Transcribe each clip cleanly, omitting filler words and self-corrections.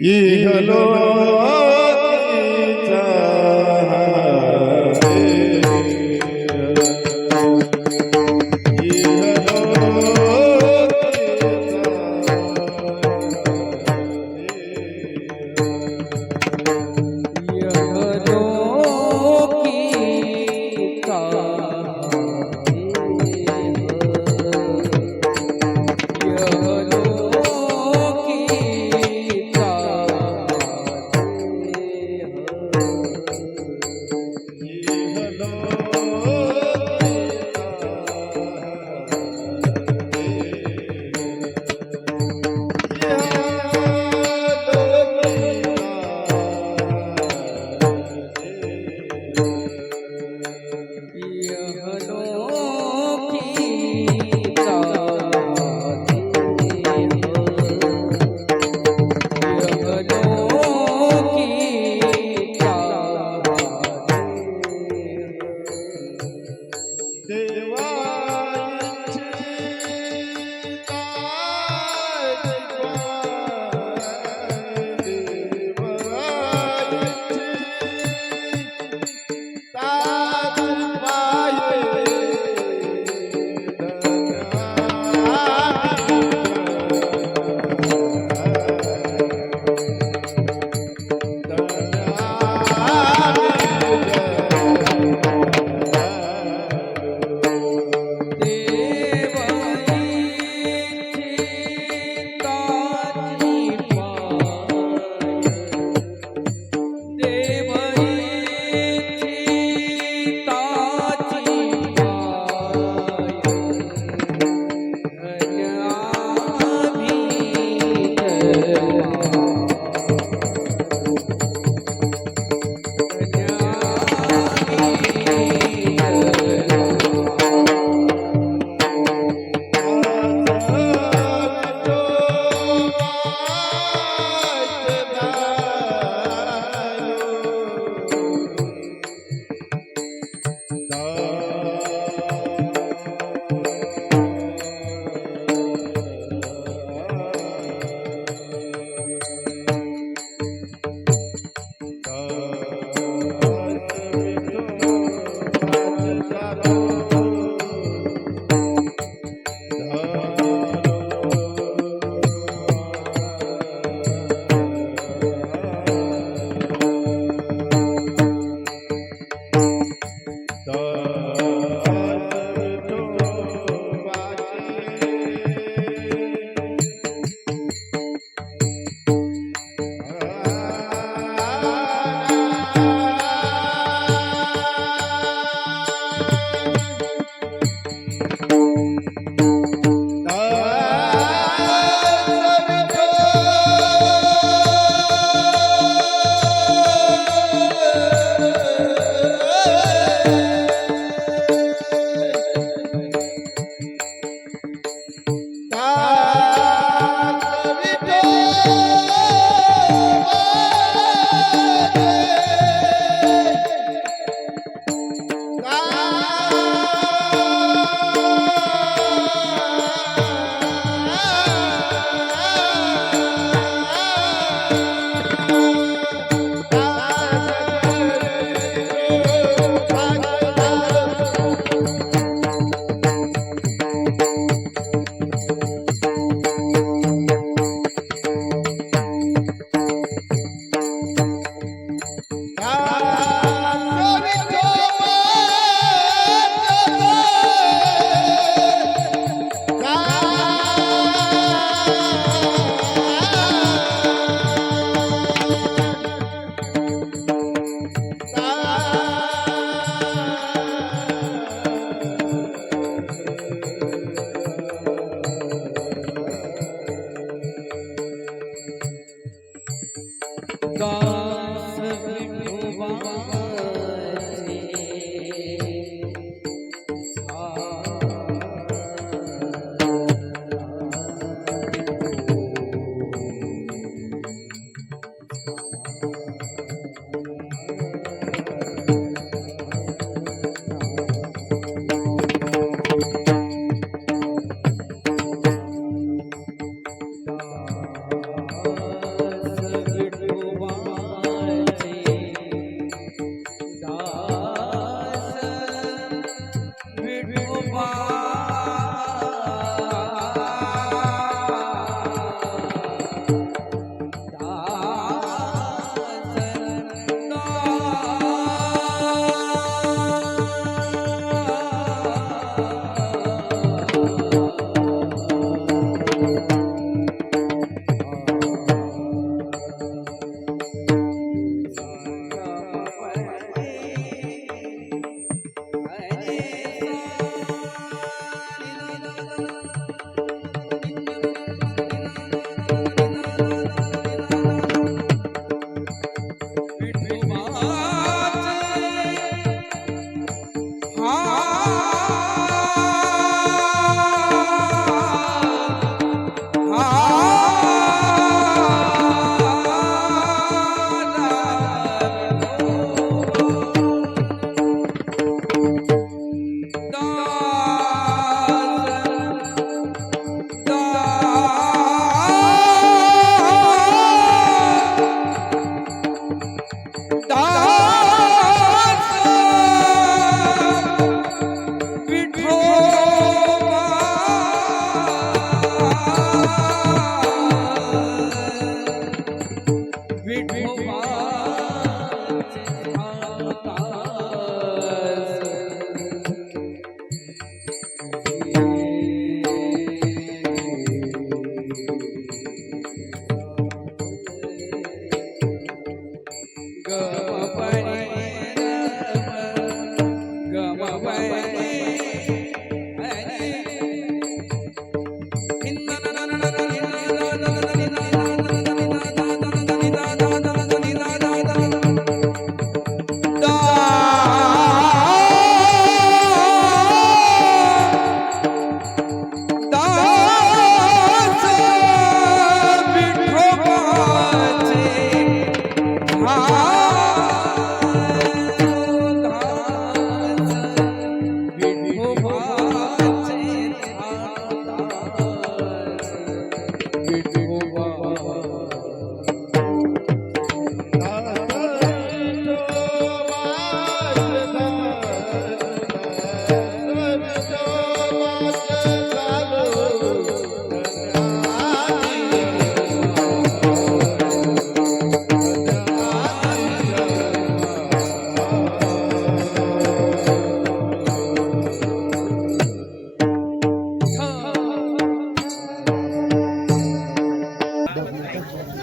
इहलोकीचा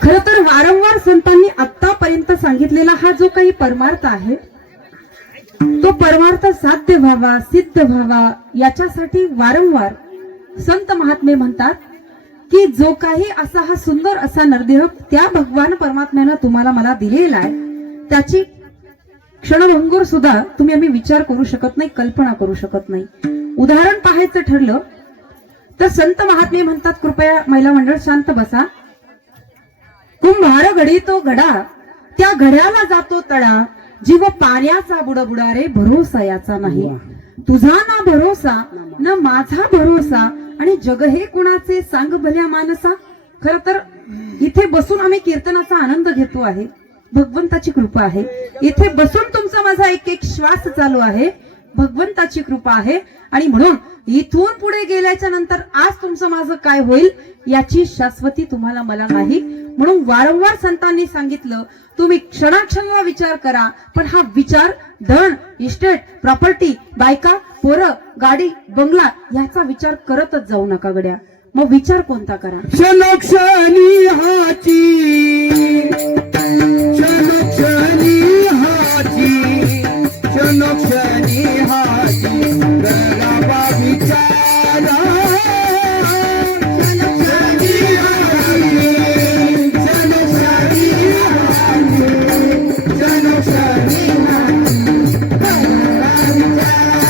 खरं तर वारंवार संतांनी आतापर्यंत सांगितलेला हा जो काही परमार्थ आहे तो परमार्थ साध्य व्हावा, सिद्ध व्हावा, याच्यासाठी वारंवार संत महात्मे म्हणतात की जो काही असा हा सुंदर असा नरदेह त्या भगवान परमात्म्यानं तुम्हाला मला दिलेला आहे त्याची क्षणभंगूर सुद्धा तुम्ही आम्ही विचार करू शकत नाही, कल्पना करू शकत नाही. उदाहरण पाहायचं ठरलं तर संत महात्मे म्हणतात, कृपया महिला मंडळ शांत बसा. कुंभार घडी तो घडा, त्या घड्याला जातो तडा, जीव पाण्याचा बुडबुडा रे, भरोसा याचा नाही. तुझा ना भरोसा न माझा भरोसा, आणि जग हे कुणाचे सांग भल्या मानसा. खर तर इथे बसून आम्ही कीर्तनाचा आनंद घेतो आहे, भगवंताची कृपा आहे. इथे बसून तुमचा माझा एक एक श्वास चालू आहे, भगवंताची कृपा आहे. आणि म्हणून इथून पुढे गेल्याच्या नंतर आज तुमचं माझं काय होईल याची शाश्वती तुम्हाला मला नाही. म्हणून वारंवार संतांनी सांगितलं तुम्ही क्षणाक्षणाला विचार करा, पण हा विचार धन, इस्टेट, प्रॉपर्टी, बायका, पोरं, गाडी, बंगला याचा विचार करतच जाऊ नका गड्या. मग विचार कोणता करा? क्षणक्षणी हाची, क्षणक्षणी हाची, क्षणक्षणी हाची, करावा विचारा. क्षणक्षणी हाची, क्षणक्षणी हाची, क्षणक्षणी हाची, करावा विचारा.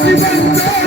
क्षणक्षणी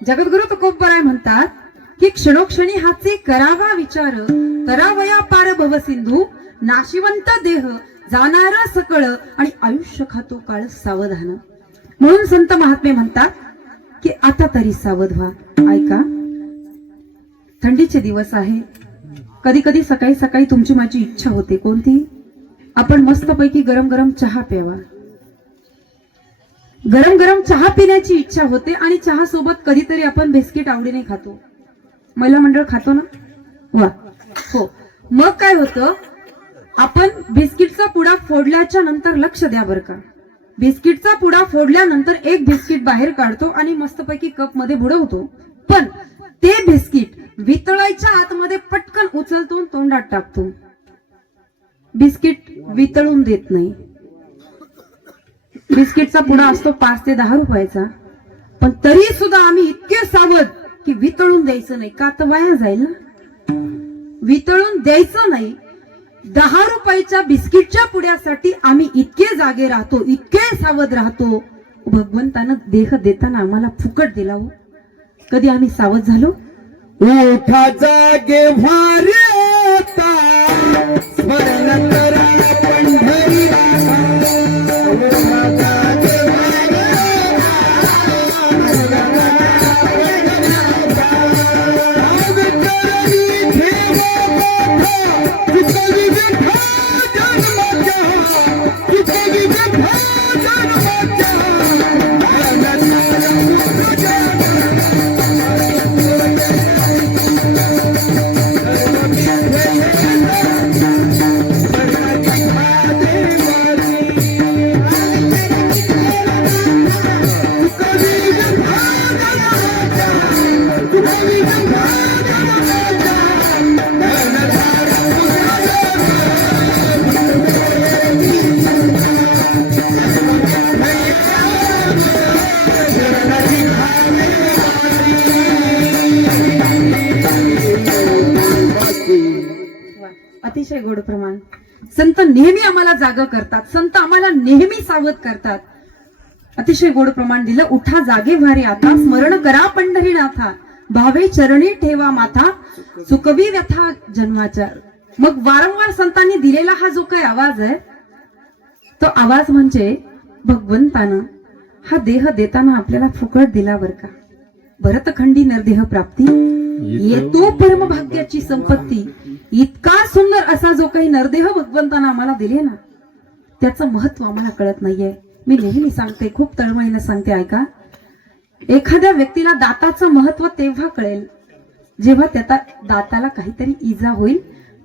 जगद्गुरु तुकोबराय म्हणतात की क्षणोक्षणी हाचे करावा विचार, करावया पार भव सिंधू, नाशिवंत देह जाणार सकळ, आणि आयुष्य खातो काळ सावधान. म्हणून संत महात्मे म्हणतात की आता तरी सावध व्हा. ऐका, थंडीचे दिवस आहे. कधी कधी सकाळी सकाळी तुमची माझी इच्छा होते कोणती, आपण मस्तपैकी गरम गरम चहा प्यावा. गरम गरम चहा पिण्याची इच्छा होते आणि चहा सोबत कधीतरी आपण बिस्किट आवडीने खातो. महिला मंडळ खातो ना? वा हो. मग काय होतं, आपण बिस्किटचा पुडा फोडल्याच्या नंतर लक्ष द्या बरं का, बिस्किटचा पुडा फोडल्यानंतर एक बिस्किट बाहेर काढतो आणि मस्तपैकी कप मध्ये बुडवतो, पण ते बिस्किट वितळायच्या आतमध्ये पटकन उचलतो आणि तोंडात टाकतो. बिस्किट वितळून देत नाही. बिस्किटचा पुडा असतो 5 ते 10 रुपयाचा, पण तरी सुद्धा आम्ही इतके सावध की वितळून द्यायचं नाही, का तर वाया जाईल ना. वितळून द्यायचं नाही. 10 रुपयाच्या बिस्किटच्या पुड्यासाठी आम्ही इतके जागे राहतो, इतके सावध राहतो. भगवंतानं देह देताना आम्हाला फुकट दिला हो. कधी आम्ही सावध झालो? उठा जागे भारी होता स्मरण करा पंढरी राधा. उठा जागे भारी अतिशय गोड प्रमाण. संत नेहमी आम्हाला जाग करतात, संत आम्हाला नेहमी सावध करतात. अतिशय गोड प्रमाण दिलं. उठा जागे भारी आता स्मरण करा पंढरीनाथा. भावे चरणी ठेवा माथा सुकवी व्यथा जन्माच्या. मग वारंवार संतांनी दिलेला हा जो काही आवाज आहे, तो आवाज म्हणजे भगवंतानं हा देह देताना आपल्याला फुकट दिला बर का. भरतखंडी नरदेह प्राप्ती येतो परमभाग्याची संपत्ती. इतका सुंदर असा जो काही नरदेह भगवंतानं आम्हाला दिले ना, त्याचं महत्व आम्हाला कळत नाहीये. मी नेहमी सांगते, खूप तळमळीने सांगते, ऐका. एखाद्या व्यक्तीला दाताचं महत्व तेव्हा कळेल जेव्हा त्या दाताला काहीतरी इजा होईल,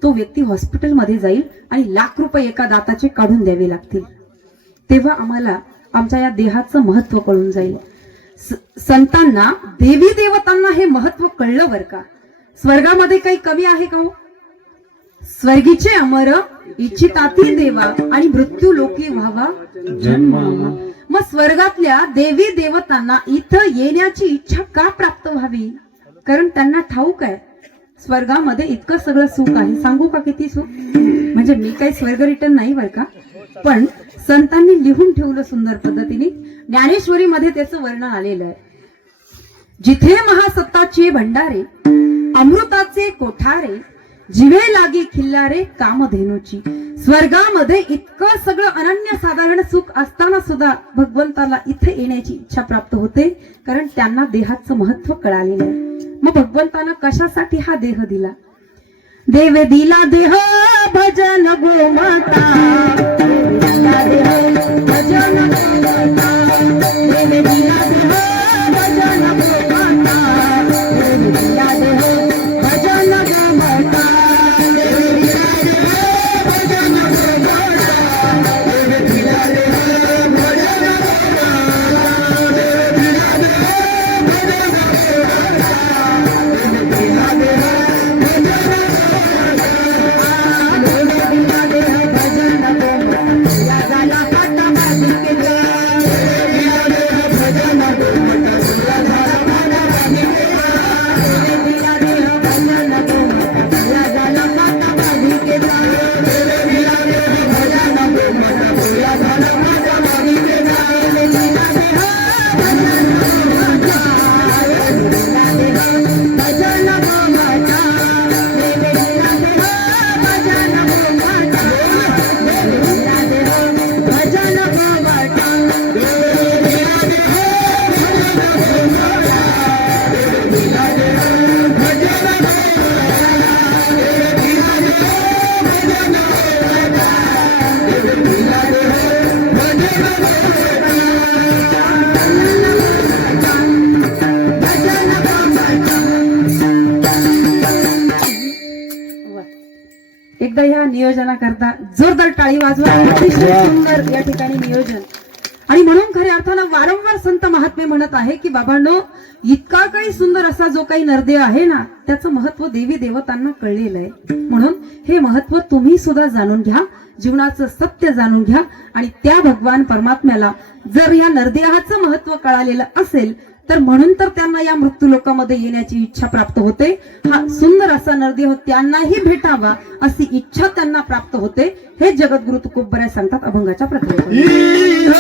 तो व्यक्ती हॉस्पिटलमध्ये जाईल आणि लाख रुपये एका दाताचे काढून द्यावे लागतील, तेव्हा आम्हाला आमच्या या देहाचं महत्व कळून जाईल. संतांना, देवी देवतांना हे महत्व कळलं बर का. स्वर्गामध्ये काही कमी आहे का हो? स्वर्गीचे अमर इच्छिताती देवा आणि मृत्यू लोकी व्हावा जन्म. मग स्वर्गातल्या देवी देवतांना इथं येण्याची इच्छा का प्राप्त व्हावी? कारण त्यांना ठाऊक आहे स्वर्गामध्ये इतकं सगळं सुख आहे. सांगू का किती सुख? म्हणजे मी काही स्वर्ग रिटर्न नाही बर का, पण संतांनी लिहून ठेवलं सुंदर पद्धतीने. ज्ञानेश्वरी मध्ये त्याचं वर्णन आलेलं आहे. जिथे महासत्ताचे भंडारे अमृताचे कोठारे जिवे लागी खिल्लारे कामधेनूची. स्वर्गामध्ये इतकं सगळं अनन्य साधारण सुख असताना सुद्धा भगवंताला इथे येण्याची इच्छा प्राप्त होते, कारण त्यांना देहाचं महत्व कळालेलं आहे. मग भगवंतानं कशासाठी हा देह दिला? देव दिला देह भजन गोमाता. भजन गोमाता. देव दिला देह भजन गोमाता. देव दिला देह भजन गोमाता. एकदा ह्या नियोजनाकरता जोरदार टाळी वाजवा. अतिशय सुंदर या ठिकाणी नियोजन. आणि म्हणून खऱ्या अर्थानं वारंवार संत महात्मे म्हणत आहे की बाबांनो, इतका काही सुंदर असा जो काही नरदेव आहे ना, त्याचं महत्व देवी देवतांना कळलेलं आहे. म्हणून हे महत्व तुम्ही सुद्धा जाणून घ्या, जीवनाचं सत्य जाणून घ्या. आणि त्या भगवान परमात्म्याला जर या नरदेहाचं महत्व कळालेलं असेल तर म्हणून तर त्यांना या मृत्यू लोकामध्ये येण्याची इच्छा प्राप्त होते. हा सुंदर असा नरदेह त्यांनाही भेटावा अशी इच्छा त्यांना प्राप्त होते. हे जगद्गुरु तुकोबराय सांगतात अभंगाच्या प्रक्रियेत.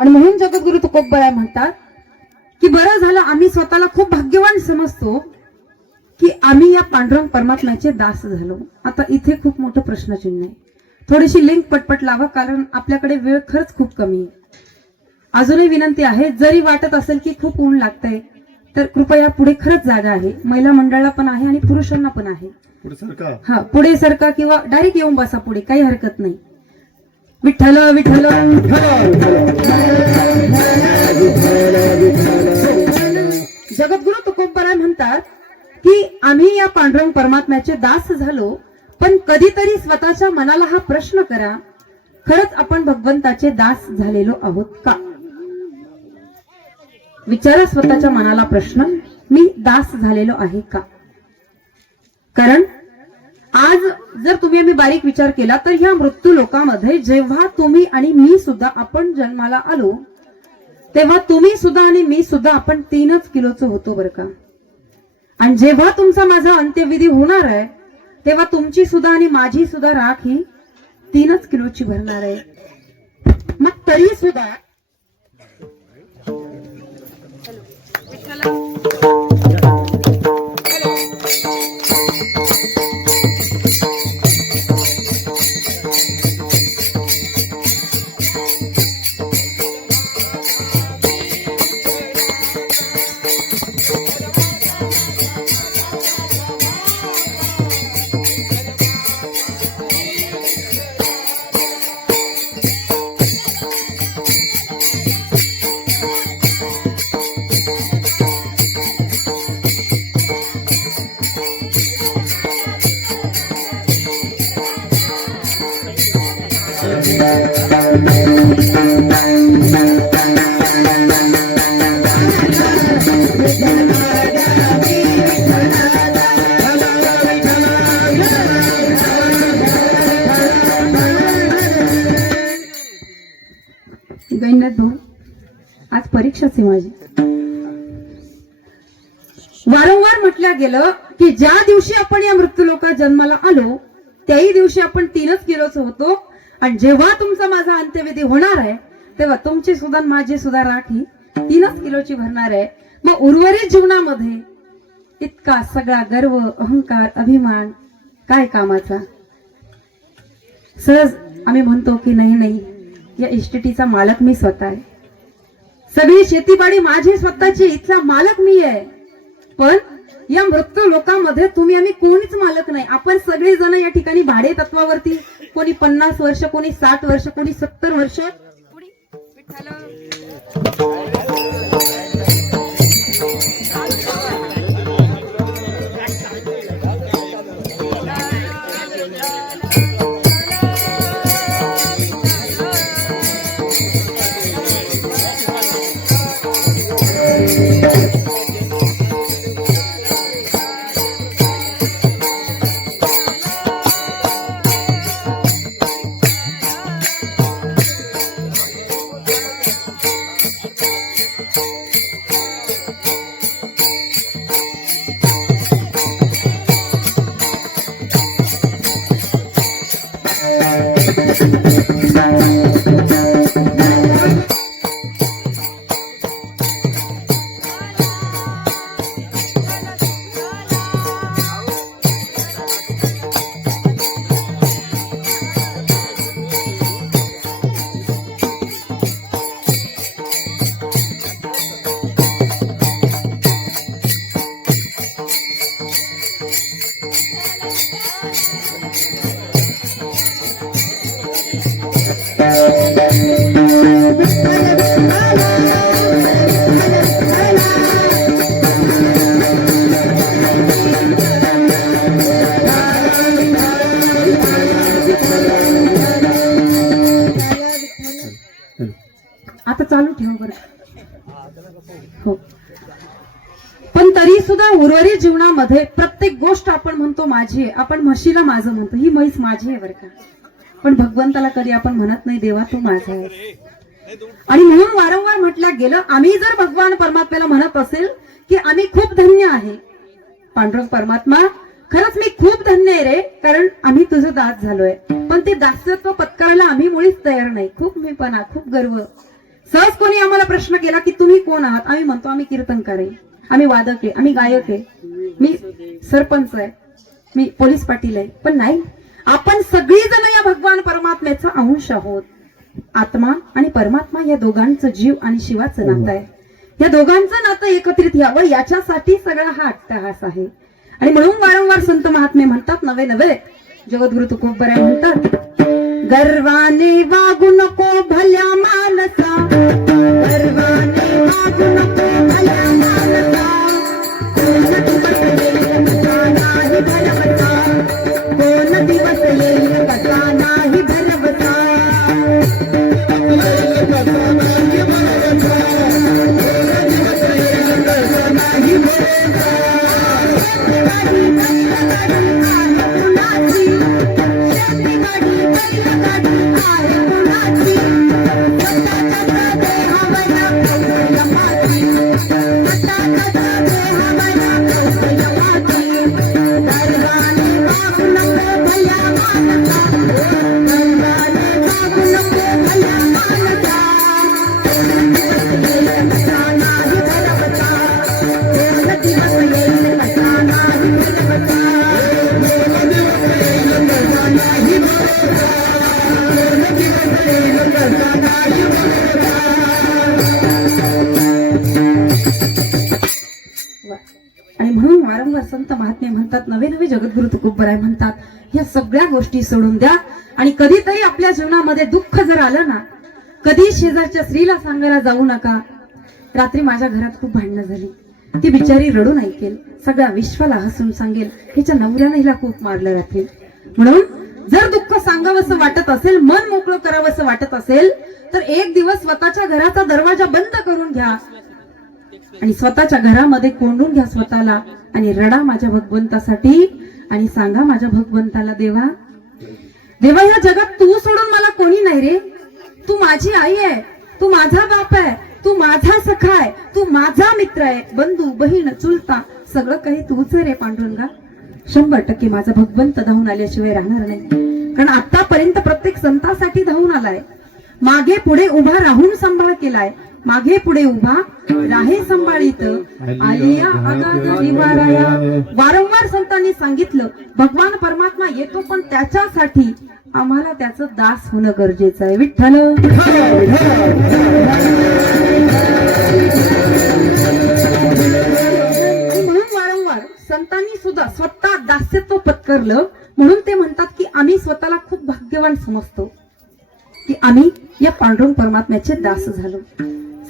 आणि म्हणून जगद्गुरु तुकोबराय म्हणतात की बरं झालं, आम्ही स्वतःला खूप भाग्यवान समजतो की आम्ही या पांडुरंग परमात्म्याचे दास झालो. आता इथे खूप मोठं प्रश्नचिन्ह आहे. थोडीशी लिंक पटपट लावा, कारण आपल्याकडे वेळ खरंच खूप कमी आहे. अजूनही विनंती आहे, जरी वाटत असेल की खूप ऊन लागतंय तर कृपया पुढे खरंच जागा आहे. महिला मंडळाला पण आहे आणि पुरुषांना पण आहे. हा, पुढे सरका किंवा डायरेक्ट येऊन बसा पुढे, काही हरकत नाही. विठ्ठल विठ्ठल जगद्गुरु तुकोबराय म्हणतात की आम्ही या पांडुरंग परमात्म्याचे दास झालो, पण कधीतरी स्वतःच्या मनाला हा प्रश्न करा, खरंच आपण भगवंताचे दास झालेलो आहोत का? विचारा स्वतःच्या मनाला प्रश्न, मी दास झालेलो आहे का? कारण आज जर तुम्ही आम्ही बारीक विचार केला तर ह्या मृत्यू लोकामध्ये जेव्हा तुम्ही आणि मी सुद्धा आपण जन्माला आलो तेव्हा तुम्ही सुद्धा आणि मी सुद्धा आपण 3 किलोचं होतो बरं का. आणि जेव्हा तुमचा माझा अंत्यविधी होणार आहे तेव्हा तुमची सुद्धा आणि माझी सुद्धा राख ही 3 किलोची भरणार आहे. मग तरी सुद्धा गैन्यात भाऊ, आज परीक्षाच आहे माझी. वारंवार म्हटलं गेलं की ज्या दिवशी आपण या मृत्यूलोकात जन्माला आलो त्याही दिवशी आपण 3 किलोच होतो, आणि जेव्हा तुमचा माझा अंत्यविधी होणार आहे तेव्हा तुमची सुद्धा माझी सुद्धा राखी 3 किलोची भरणार आहे. मग उर्वरित जीवनामध्ये इतका सगळा गर्व, अहंकार, अभिमान काय कामाचा? सहज आम्ही म्हणतो की नाही नाही, या इस्टेटीचा मालक मी स्वतः आहे, सगळी शेतीबाडी माझी स्वतःची, इथला मालक मी आहे. पण या मृत्यू लोकांमध्ये तुम्ही आम्ही कोणीच मालक नाही. आपण सगळे जण या ठिकाणी भाडे तत्वावरती, कोणी 50 वर्ष, कोणी 60 वर्ष, कोणी 70 वर्ष. आता चालू ठेव बरं. हो, पण तरी सुद्धा उर्वरित जीवनामध्ये प्रत्येक गोष्ट आपण म्हणतो माझी आहे. आपण म्हशीला माझं म्हणतो, ही म्हैस माझी आहे बरं का. पण भगवंताला कधी आपण म्हणत नाही देवा तू माझा आहे. आणि म्हणून वारंवार म्हटलं गेलं, आम्ही जर भगवान परमात्म्याला म्हणत असेल की आम्ही खूप धन्य आहे, पांडुरंग परमात्मा खरंच मी खूप धन्य आहे रे, कारण आम्ही तुझं दास झालोय. पण ते दासत्व पत्करायला आम्ही मुळीच तयार नाही. खूप मीपणा, खूप गर्व. सहज कोणी आम्हाला प्रश्न केला की तुम्ही कोण आहात, आम्ही म्हणतो आम्ही कीर्तनकार आहे, आम्ही वादक आहे, आम्ही गायक आहे, मी सरपंच आहे, मी पोलीस पाटील आहे. पण नाही, आपण सगळी जण या भगवान परमात्म्याचा अंश आहोत. आत्मा आणि परमात्मा या दोघांचं जीव आणि शिवाचं नातं आहे. या दोघांचं नातं एकत्रित यावं याच्यासाठी सगळा हा अट्टहास आहे. आणि म्हणून वारंवार संत महात्मे म्हणतात, नवे नवे जगद्गुरु तुकोबराय म्हणतात, गर्वाने वागू नको भल्या मानसा, गर्वाने वागू नको भल्या मानसा, कोण दिवस येईल कसा नाही भरवसा, कोण दिवस येईल कसा नाही भरवसा, आणि म्हणून वारंवार संत महात्मे म्हणतात, नवे नवे जगद्गुरु तुकोबराय म्हणतात, या सगळ्या गोष्टी सोडून द्या. आणि कधीतरी आपल्या जीवनामध्ये दुःख जर आलं ना, कधी शेजारच्या स्त्रीला सांगायला जाऊ नका, रात्री माझ्या घरात खूप भांडणं झाली, ती बिचारी रडून ऐकेल, सगळ्या विश्वाला हसून सांगेल हिच्या नवऱ्याने हिला खूप मारलं रात्री. म्हणून जर दुःख सांगावंसं वाटत असेल, मन मोकळं करावंसं वाटत असेल, तर एक दिवस स्वतःच्या घराचा दरवाजा बंद करून घ्या आणि स्वतःच्या घरामध्ये कोंडून घ्या स्वतःला आणि रडा माझ्या भगवंतासाठी आणि सांगा माझ्या भगवंताला, देवा देवा, या जगात तू सोडून मला कोणी नाही रे. तू माझी आई आहे, तू माझा बाप आहे, तू माझा सखा आहे, तू माझा मित्र आहे, बंधू बहीण चुलता सगळं काही तूच रे पांडुरंगा. 100% माझा भगवंत धावून आल्याशिवाय राहणार नाही. कारण आतापर्यंत प्रत्येक संतासाठी धावून आलाय, मागे पुढे उभा राहून सांभाळ केलाय, मागे पुढे उभा राहे सांभाळीत आलिया आगाध निवाराया. वारंवार संतांनी सांगितलं भगवान परमात्मा येतो, पण त्याच्यासाठी आम्हाला त्याचं दास होणं गरजेचं आहे. विठ्ठल म्हणून वारंवार संतांनी सुद्धा स्वतः दास्यत्व पत्करलं. म्हणून ते म्हणतात की आम्ही स्वतःला खूप भाग्यवान समजतो की आम्ही या पांडुरंग परमात्म्याचे दास झालो.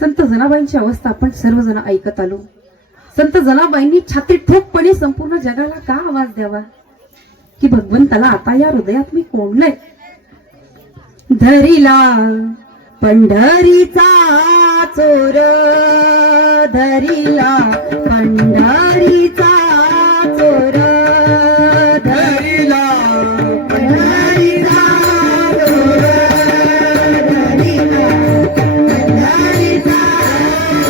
संत जनाबाईंची अवस्था आपण सर्वजण ऐकत आलो. संत जनाबाईंनी छाती ठोकपणे संपूर्ण जगाला का आवाज द्यावा की भगवंताला आता या हृदयात मी कोंडलंय. धरिला पंढरीचा चोर, धरिला पंढरीचा चोर, धरिला पंढरीचा चोर, धरिला पंढरीचा चोर,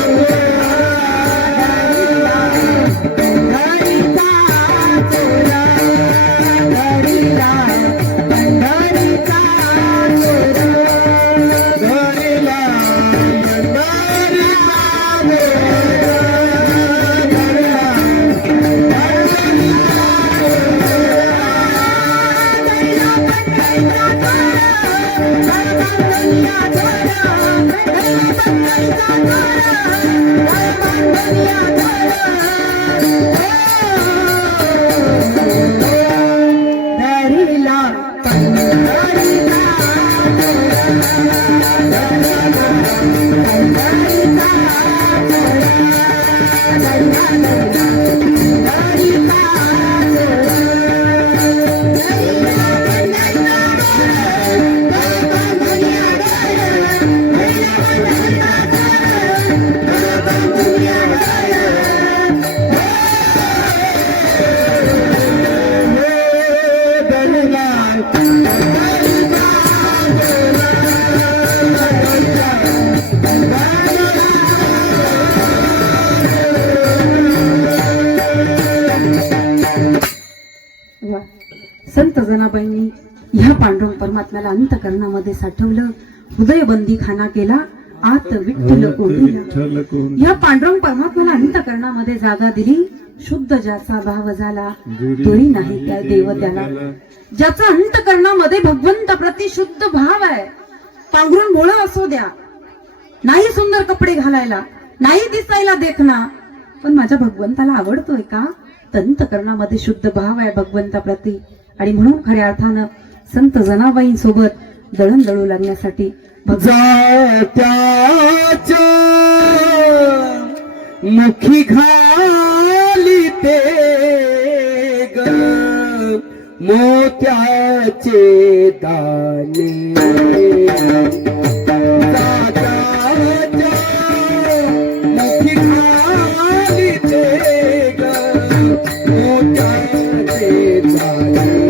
धरिला पंढरीचा चोर, धरिला पंढरीचा चोर, धरिला वा. संत जनाबाईंनी ह्या पांडुरंग परमात्म्याला अंतकरणामध्ये साठवलं, हृदयबंदी खाना केला, आत विठ्ठल कोंडिला. ह्या पांडुरंग परमात्म्याला अंतकरणामध्ये जागा दिली. शुद्ध ज्याचा भाव झाला तोही नाही त्या देव त्याला. ज्याचा अंतकरणामध्ये भगवंत प्रति शुद्ध भाव आहे, पांघरून भोळं असू द्या, नाही सुंदर कपडे घालायला, नाही दिसायला देखना, पण माझ्या भगवंताला आवडतोय का? अंतकरणामध्ये शुद्ध भाव आहे भगवंताप्रती. आणि म्हणून खऱ्या अर्थानं संत जनाबाईंसोबत दळण दळू लागण्यासाठी जात्याच्या मुखी घाली ते ग मोत्याचे दाणे. जात्याच्या मुखी घाली ते ग मोत्याचे दाणे.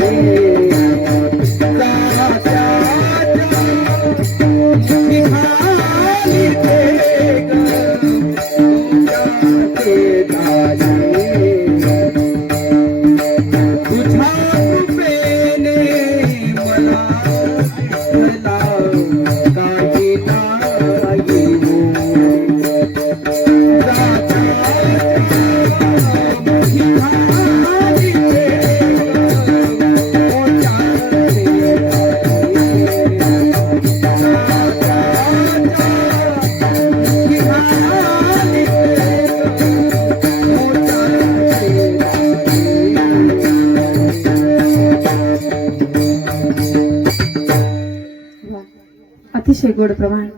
अतिशय गोड प्रमाण.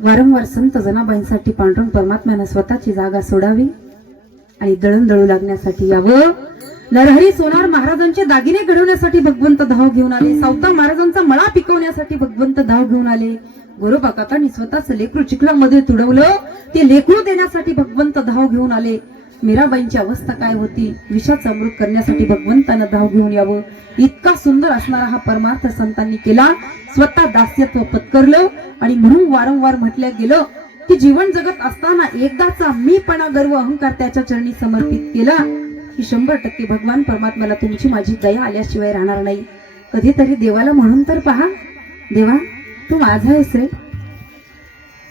वारंवार संत जनाबाईंसाठी पांडुरंग परमात्म्यानं स्वतःची जागा सोडावी आणि दळण दळू लागण्यासाठी यावं. नरहरी सोनार महाराजांचे दागिने घडवण्यासाठी भगवंत धाव घेऊन आले. सावता महाराजांचा मळा पिकवण्यासाठी भगवंत धाव घेऊन आले. गोरोबा काकांनी स्वतःच लेकरू चिखलामध्ये तुडवलं, ते लेकरू देण्यासाठी भगवंत धाव घेऊन आले. मीराबाईंची अवस्था काय होती, विषाचं अमृत करण्यासाठी भगवंतानं धाव घेऊन यावं. इतका सुंदर असणारा हा परमार्थ संतांनी केला. स्वतः दास्यत्व पत्करलं आणि म्हणून वारंवार म्हटलं गेलं की जीवन जगत असताना एकदाचा मीपणा, गर्व, अहंकार त्याच्या चरणी समर्पित केला की 100% भगवान परमात्म्याला तुमची माझी दया आल्याशिवाय राहणार नाही. कधीतरी देवाला म्हणून तर पहा, देवा तू माझा आहेस रे,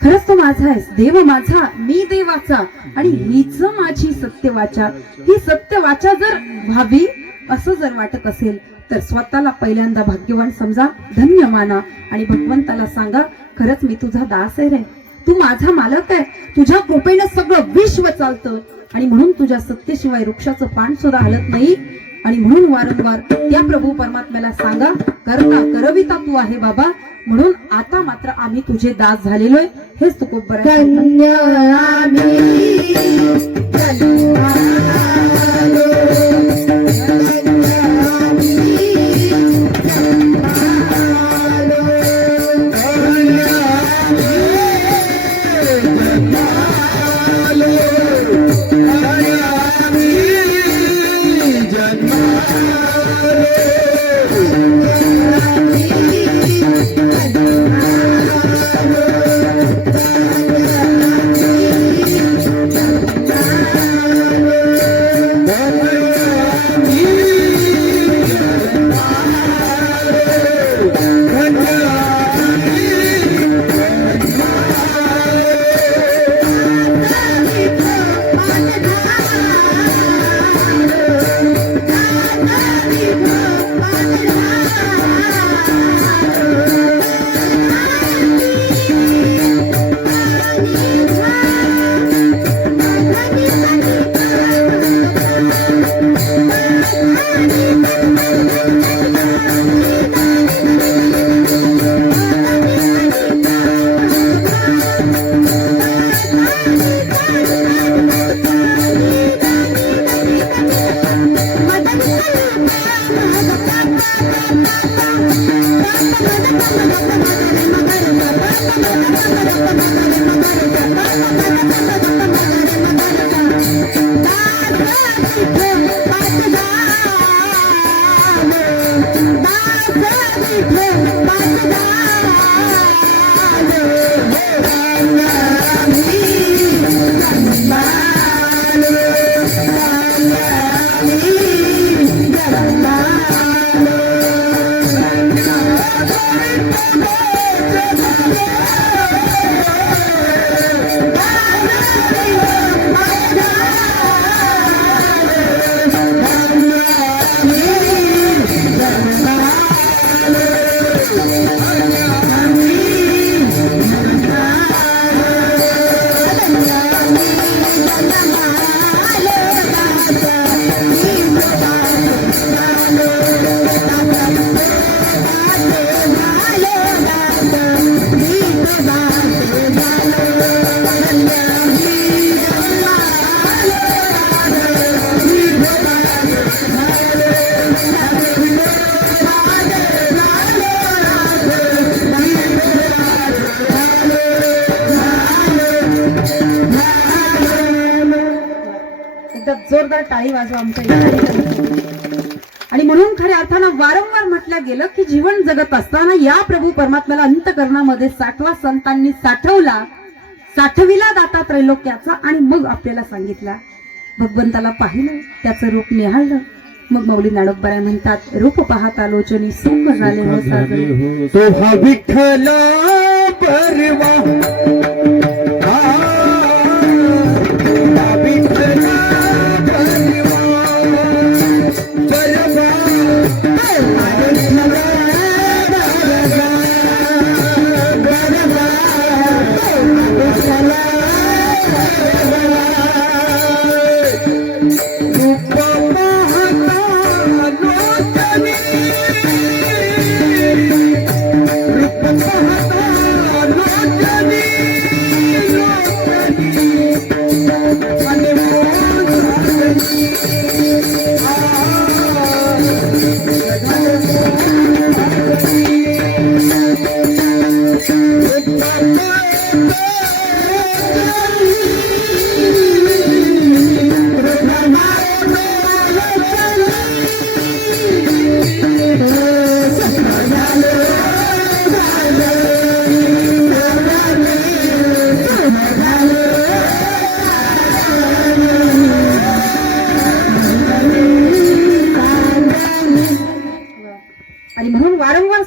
खरंच तू माझा आहेस, देव माझा मी देवाचा, आणि हीच माझी सत्य वाचा. ही सत्य वाचा जर व्हावी असं जर वाटत असेल तर स्वतःला पहिल्यांदा भाग्यवान समजा, धन्य माना आणि भगवंताला सांगा, खरंच मी तुझा दास आहे रे, तू माझा मालक आहे, तुझ्या कृपेने सगळं विश्व चालतं आणि म्हणून तुझ्या सत्तेशिवाय वृक्षाचं पान सुद्धा हलत नाही. आणि म्हणून वारंवार त्या प्रभू परमात्म्याला सांगा, करता करविता तू आहे बाबा, म्हणून आता मात्र आम्ही तुझे दास झालेलोय. हेच तू खूप बरं जोरदार टाळी वाजवा आमच्या इथे. आणि म्हणून खऱ्या अर्थानं वारंवार म्हटलं गेलं की जीवन जगत असताना या प्रभू परमात्म्याला अंतःकरणामध्ये साठवा संतांनी साठवला, साठविला दाता त्रैलोक्याचा. आणि मग आपल्याला सांगितला, भगवंताला पाहिलं, त्याचं रूप निहाळलं. मग मौली ज्ञानोबराय म्हणतात, रूप पाहता लोचनी सुख झाले हो साजरे. तो हा विठ्ठला परवा,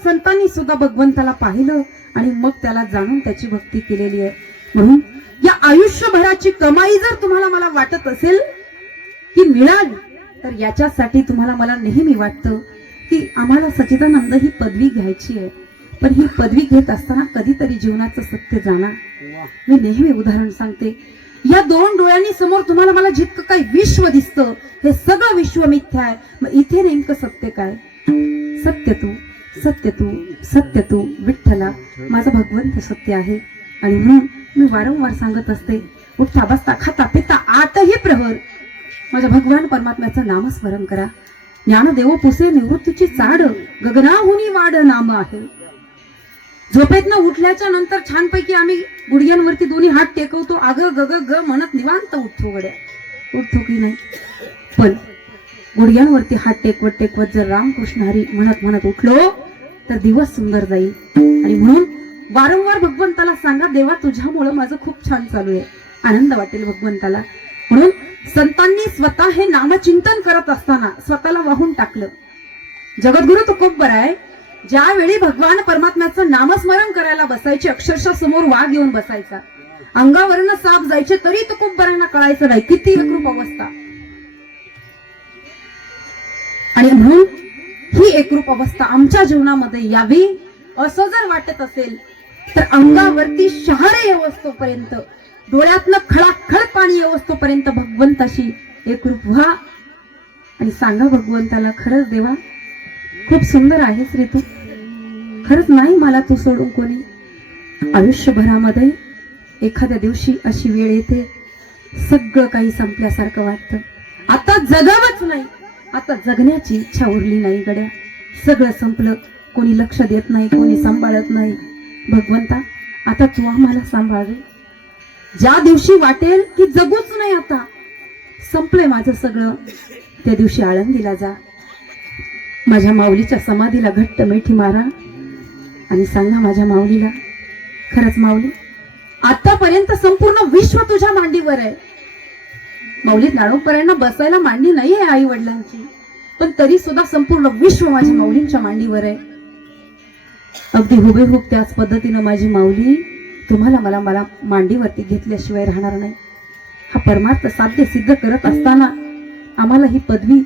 संतांनी सुद्धा भगवंताला पाहिलं आणि मग त्याला जाणून त्याची भक्ती केलेली आहे. म्हणून या आयुष्यभराची कमाई जर तुम्हाला मला वाटत असेल की मिळाली, तर याच्यासाठी तुम्हाला मला नेहमी वाटतं की आम्हाला सच्चिदानंद ही पदवी घ्यायची आहे. पण ही पदवी घेत असताना कधीतरी जीवनाचं सत्य जाणार. मी नेहमी उदाहरण सांगते, या दोन डोळ्यांनी समोर तुम्हाला मला जितकं काही विश्व दिसतं, हे सगळं विश्व मिथ्या आहे. मग इथे नेमकं सत्य काय? सत्य तू, सत्य तू, सत्य तू विठ्ठला, माझा भगवंत सत्य आहे. आणि म्हणून मी वारंवार सांगत असते, उठता बसता खाता पिता आठही प्रहर माझ्या भगवान परमात्म्याचं नामस्मरण करा. ज्ञानदेव पुसे निवृत्तीची चाड, गगनाहुनी वाढ नाम आहे. झोपेतनं उठल्याच्या नंतर छानपैकी आम्ही गुडघ्यांवरती दोन्ही हात टेकवतो, आग गग ग म्हणत निवांत उठतो. गड्या उठतो की नाही? पण गुडघ्यांवरती हात टेकवत टेकवत जर रामकृष्ण हरी म्हणत म्हणत उठलो तर दिवस सुंदर जाईल. आणि म्हणून वारंवार भगवंताला सांगा, देवा तुझ्यामुळं माझं खूप छान चालू आहे, आनंद वाटेल भगवंताला. म्हणून संतांनी स्वतः हे नामचिंतन करत असताना स्वतःला वाहून टाकलं. जगद्गुरु तुकोबर आहे, ज्यावेळी भगवान परमात्म्याचं नामस्मरण करायला बसायचे, अक्षरशः समोर वाघ येऊन बसायचा, अंगावरनं साप जायचे, तरी तुकोबरांना कळायचं नाही किती एकरूप अवस्था. आणि म्हणून ही एकरूप अवस्था आमच्या जीवनामध्ये यावी असं जर वाटत असेल तर अंगावरती शहारे येवस्तोपर्यंत, डोळ्यातनं खळाखळ पाणी येवस्तोपर्यंत भगवंताशी एकरूप व्हा आणि सांगा भगवंताला, खरंच देवा खूप सुंदर आहेस रे तू, खरंच नाही मला तू सोडून कोणी. आयुष्यभरामध्ये एखाद्या दिवशी अशी वेळ येते, सगळं काही संपल्यासारखं वाटतं, आता जगावंच नाही, आता जगण्याची इच्छा उरली नाही. गड्या सगळं संपलं, कोणी लक्ष देत नाही, कोणी सांभाळत नाही. भगवंता आता तू आम्हाला सांभाळवे. ज्या दिवशी वाटेल की जगूच नाही, आता संपलंय माझं सगळं, त्या दिवशी आळंदीला जा, माझ्या माऊलीच्या समाधीला घट्ट मिठी मारा आणि सांगा माझ्या माऊलीला, खरंच माऊली आतापर्यंत संपूर्ण विश्व तुझ्या मांडीवर आहे. माऊलीत नाडोपर्यंत बसायला मांडी नाही आहे आई वडिलांची, पण तरी सुद्धा संपूर्ण विश्व माझ्या माऊलींच्या मांडीवर आहे. अगदी हुबेहूब त्याच पद्धतीनं माझी माऊली तुम्हाला मला मांडीवरती घेतल्याशिवाय राहणार नाही. हा परमार्थ साध्य सिद्ध करत असताना, आम्हाला ही पदवी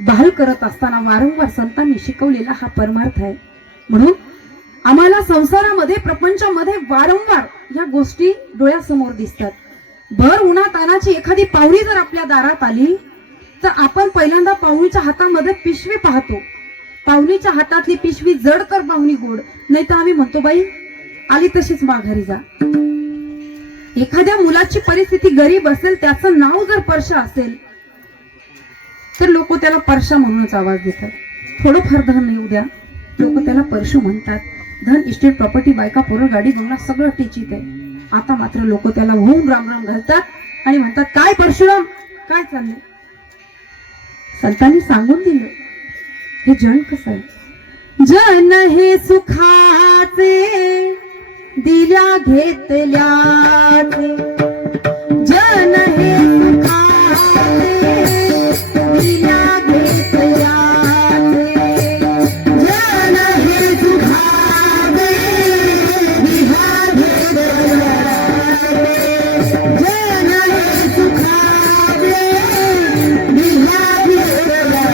बहाल करत असताना वारंवार संतांनी शिकवलेला हा परमार्थ आहे. म्हणून आम्हाला संसारामध्ये, प्रपंचामध्ये वारंवार या गोष्टी डोळ्यासमोर दिसतात. भर उन्हात तानाची एखादी पाहुणी जर आपल्या दारात आली तर आपण पहिल्यांदा पाहुणीच्या हातामध्ये पिशवी पाहतो. पाहुणीच्या हातातली पिशवी जड तर पाहुणी गोड, नाही तर आम्ही म्हणतो बाई आली तशीच माघारी जा. एखाद्या मुलाची परिस्थिती गरीब असेल, त्याचं नाव जर परशा असेल तर लोक त्याला परशा म्हणूनच आवाज देतात. थोडंफार धन येऊ द्या, लोक त्याला परशू म्हणतात. धन, इस्टेट, प्रॉपर्टी, बायका, पोरं, गाडी, बंगला सगळं टिचित आहे. आता मात्र लोक त्याला होऊन राम राम घालतात आणि म्हणतात, काय परशुराम, काय चाललंय? संतांनी सांगून दिलं हे जन कसं आहे. जन हे सुखाचे दिल्या घेतल्याचे, जन हे सुखाचे दिल्या घेतल्याचे, जन हे सुखाचे दिल्या घेतल्याचे, जन हे सुखाचे दिल्या घेतल्याचे.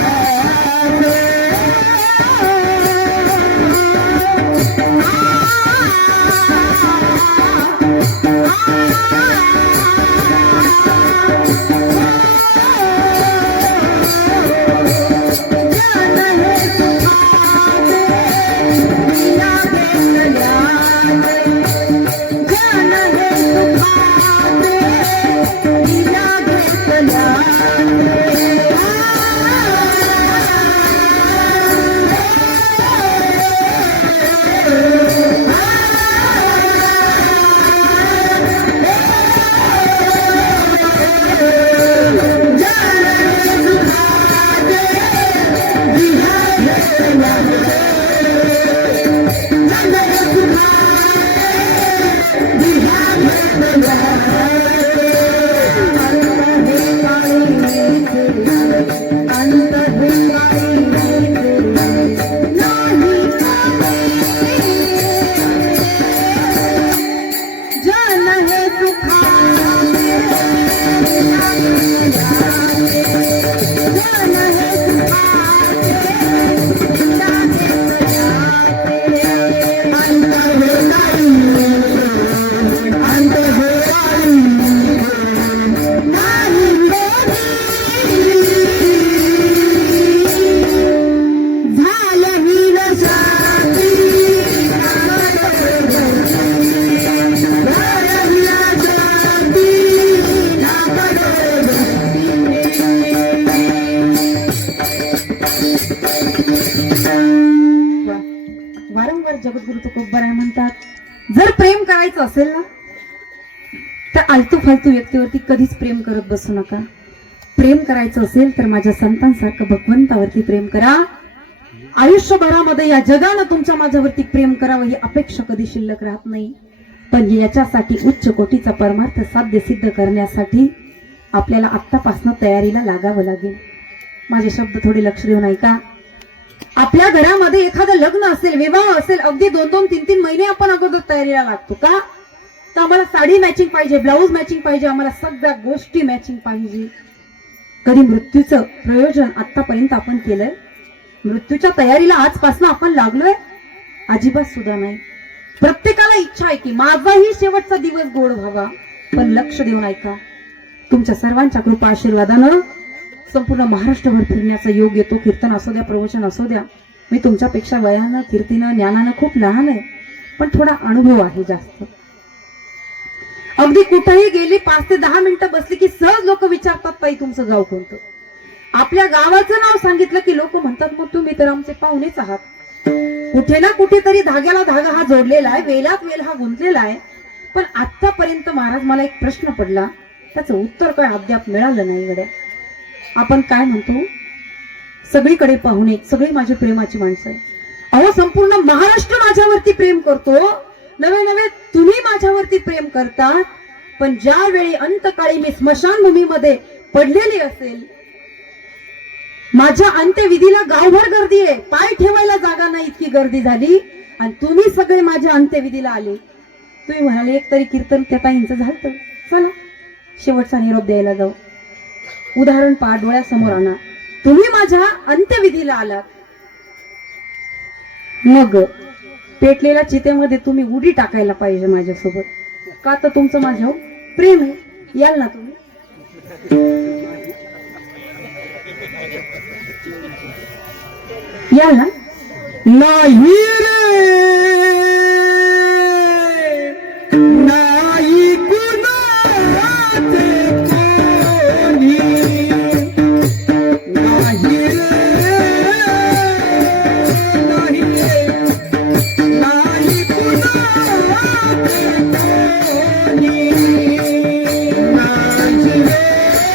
जगद्गुरु तुकोबराय म्हणतात जर प्रेम करायचं असेल ना तर आलतू फालतू व्यक्तीवरती कधीच प्रेम करत बसू नका. प्रेम करायचं असेल तर माझ्या संतांसारखं भगवंतावरती प्रेम करा. आयुष्यभरामध्ये या जगानं तुमच्या माझ्यावरती प्रेम करावं ही अपेक्षा कधी शिल्लक राहत नाही. पण याच्यासाठी उच्च कोटीचा परमार्थ साध्य सिद्ध करण्यासाठी आपल्याला आत्तापासून तयारीला लागावं लागेल. माझे शब्द थोडे लक्ष देऊन ऐका. आपल्या घरामध्ये एखादं लग्न असेल, विवाह असेल, अगदी 2-2, 3-3 महिने आपण अगोदर तयारीला लागतो का? तर आम्हाला साडी मॅचिंग पाहिजे, ब्लाऊज मॅचिंग पाहिजे, आम्हाला सगळ्या गोष्टी मॅचिंग पाहिजे. कधी मृत्यूचं प्रयोजन आतापर्यंत आपण केलंय? मृत्यूच्या तयारीला आजपासून आपण लागलोय? अजिबात सुद्धा नाही. प्रत्येकाला इच्छा आहे की माझाही शेवटचा दिवस गोड व्हावा. पण लक्ष देऊन ऐका. तुमच्या सर्वांच्या कृपा आशीर्वादानं संपूर्ण महाराष्ट्रभर फिरण्याचा योग येतो. कीर्तन असू द्या, प्रवचन असू द्या. मी तुमच्यापेक्षा वयानं, कीर्तीनं, ज्ञानानं खूप लहान आहे, पण थोडा अनुभव आहे जास्त. अगदी कुठेही गेली 5 ते 10 मिनिटं बसली की सहज लोक विचारतात ताई तुमचं गाव कोणतं. आपल्या गावाचं नाव सांगितलं की लोक म्हणतात मग तुम्ही तर आमचे पाहुणेच आहात. कुठे ना कुठेतरी धाग्याला धागा हा जोडलेला आहे, वेलात वेल हा गुंतलेला आहे. पण आतापर्यंत महाराज मला एक प्रश्न पडला, त्याचं उत्तर काय अद्याप मिळालं नाही. गड्या आपण काय म्हणतो, सगळीकडे पाहुणे, सगळी माझी प्रेमाची माणसं आहे. अहो संपूर्ण महाराष्ट्र माझ्यावरती प्रेम करतो, नवे नवे तुम्ही माझ्यावरती प्रेम करतात. पण ज्या वेळी अंतकाळी मी स्मशानभूमीमध्ये पडलेली असेल, माझ्या अंत्यविधीला गावभर गर्दी आहे, पाय ठेवायला जागा नाही इतकी गर्दी झाली, आणि तुम्ही सगळे माझ्या अंत्यविधीला आले. तुम्ही म्हणाले एक तरी कीर्तन त्या ताईंचं झालं, चला शेवटचा निरोप द्यायला जाऊ. उदाहरण पहा, डोळ्यासमोर आणा. तुम्ही माझ्या अंत्यविधीला आलात, मग पेटलेल्या चितेमध्ये तुम्ही उडी टाकायला पाहिजे माझ्यासोबत. का तर तुमचं माझ्यावर प्रेम आहे. याल ना तुम्ही? याल ना? नाही रे, नाही कुणाचे कोणी, नाही रे, नाही रे, नाही कुणाचे कोणी, नाही रे, नाही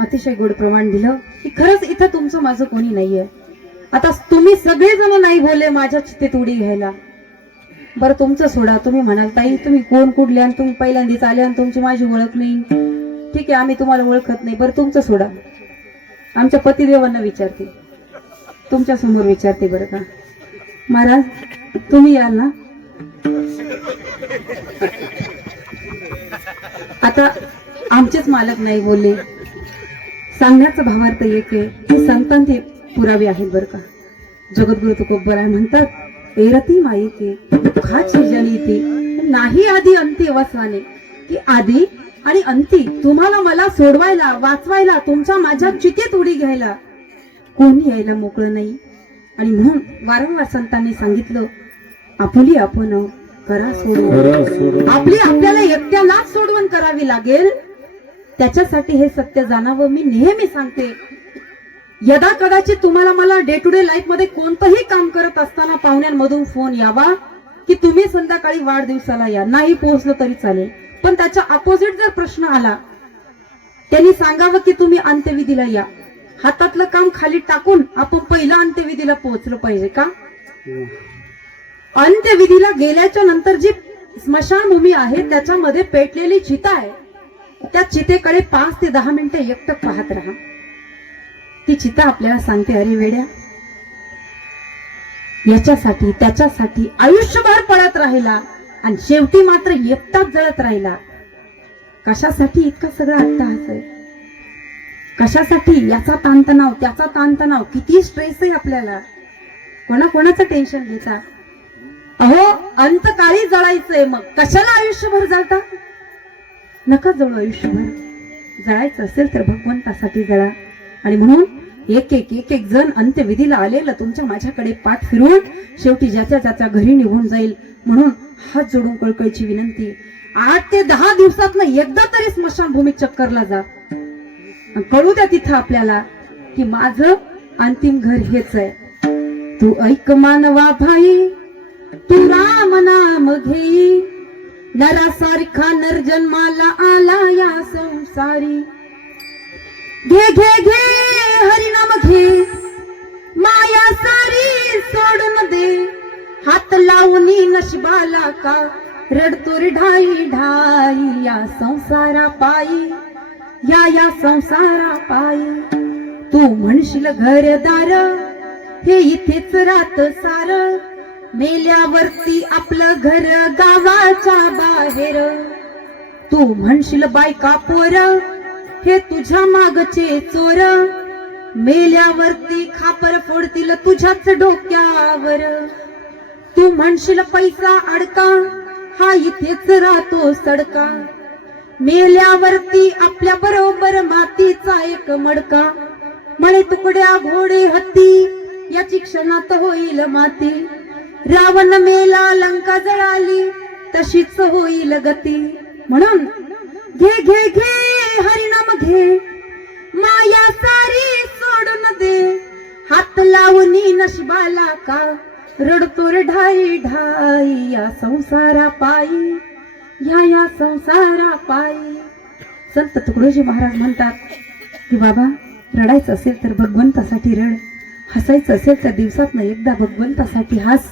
अतिशय गोड प्रमाण दिलं की खरंच इथं तुमचं माझं कोणी नाहीये. आता तुम्ही सगळेजण नाही बोलले माझ्या चित्तेत उडी घ्यायला. बरं तुमचं सोडा, तुम्ही म्हणाल ताई तुम्ही कोण कुठले आणि तुम्ही पहिल्यांदाच आले आणि तुमची माझी ओळख नाही. ठीक आहे, आम्ही तुम्हाला ओळखत नाही. बरं तुमचं सोडा, आमच्या पतिदेवांना विचारते, तुमच्या समोर विचारते. बरं का महाराज, तुम्ही याल ना? आता आमचेच मालक नाही बोलले. सांगण्याचा भावार्थ एक आहे की संतांचे पुरावे आहेत. बरं का जगद्गुरु तुकोबराय म्हणतात, एरती मायेते दुःखाची जनिती नाही आधी अंती वसवाने, की आधी आणि अंती तुम्हाला मला सोडवायला, वाचवायला, तुमच्या माझ्या चितेत उडी घ्यायला कोणी यायला मोकळं नाही. आणि म्हणून वारंवार संतांनी सांगितलं, आपली आपण करा सोडवण. आपली आपल्याला एकट्यालाच सोडवण करावी लागेल. त्याच्यासाठी हे सत्य जाणावं. मी नेहमी सांगते, यदा कदाचित तुम्हाला मला डे टू डे लाईफ मध्ये कोणतंही काम करत असताना पाहुण्यांमधून फोन यावा की तुम्ही संध्याकाळी वाढदिवसाला या, नाही पोहोचलो तरी चालेल. पण त्याच्या अपोजिट जर प्रश्न आला, त्यांनी सांगावं की तुम्ही अंत्यविधीला या. हातातलं काम खाली टाकून आपण पहिला अंत्यविधीला पोहोचलो पाहिजे का? अंत्यविधीला गेल्याच्या नंतर जी स्मशानभूमी आहे त्याच्यामध्ये पेटलेली चिता आहे, त्या चितेकडे 5 ते 10 मिनिटं एकटक पाहत राहा. ती चिता आपल्याला सांगते, अरे वेड्या, याच्यासाठी त्याच्यासाठी आयुष्यभर पळत राहिला आणि शेवटी मात्र एकटाच जळत राहिला. कशासाठी इतका सगळा अट्टहास आहे? कशासाठी? याचा ताणतणाव, त्याचा ताणतणाव, किती स्ट्रेस आहे आपल्याला. कोणाकोणाचं टेन्शन घेता? अहो, अंतकाळी जळायचंय, मग कशाला आयुष्यभर जळता? नका जळू आयुष्यभर. जळायचं असेल तर भगवंतासाठी जळा. आणि म्हणून एक एक जण अंत्यविधीला आलेलं तुमच्या माझ्याकडे पाठ फिरवून शेवटी ज्याच्या ज्याच्या घरी निघून जाईल. म्हणून हात जोडून कळकळीची विनंती, 8 ते 10 दिवसात एकदा तरी स्मशानभूमीत चक्करला जा. कळू द्या तिथं आपल्याला की माझं अंतिम घर हेच आहे. तू ऐक मानवा भाई, तू राम नाम घेई, नरासारखा नर जन्माला आला या संसारी. घे घे घे हरिनाम घे, माया सारी सोडून दे, हात लावणी नशिबाला का रडतो रे ढाई ढाई या संसारा पायी, या संसारा पायी. तू म्हणशील घरदार हे इथेच राहत सार, मेल्यावरती आपलं घर गावाच्या बाहेर. तू म्हणशील बायका पोर हे तुझ्या मागचे चोर, मेल्यावरती खापर फोडतील तुझ्याच डोक्यावर. तू म्हणशील पैसा अडका हा इथेच राहतो सडका, मेल्यावरती आपल्या बरोबर मातीचा एक मडका. म्हणे तुकड्या घोडे हत्ती याची क्षणात होईल माती, रावण मेला लंका जळाली तशीच होईल गती. म्हणून घे घे घे हरिनाम घे, माया सारी सोडून दे, हात लावणी नशिबाला का रडतो रे ढाई ढाई या संसारा पायी, या संसारा पायी. संत तुकडोजी महाराज म्हणतात की बाबा, रडायचं असेल तर भगवंतासाठी रड, हसायचं असेल तर दिवसात एकदा भगवंतासाठी हस,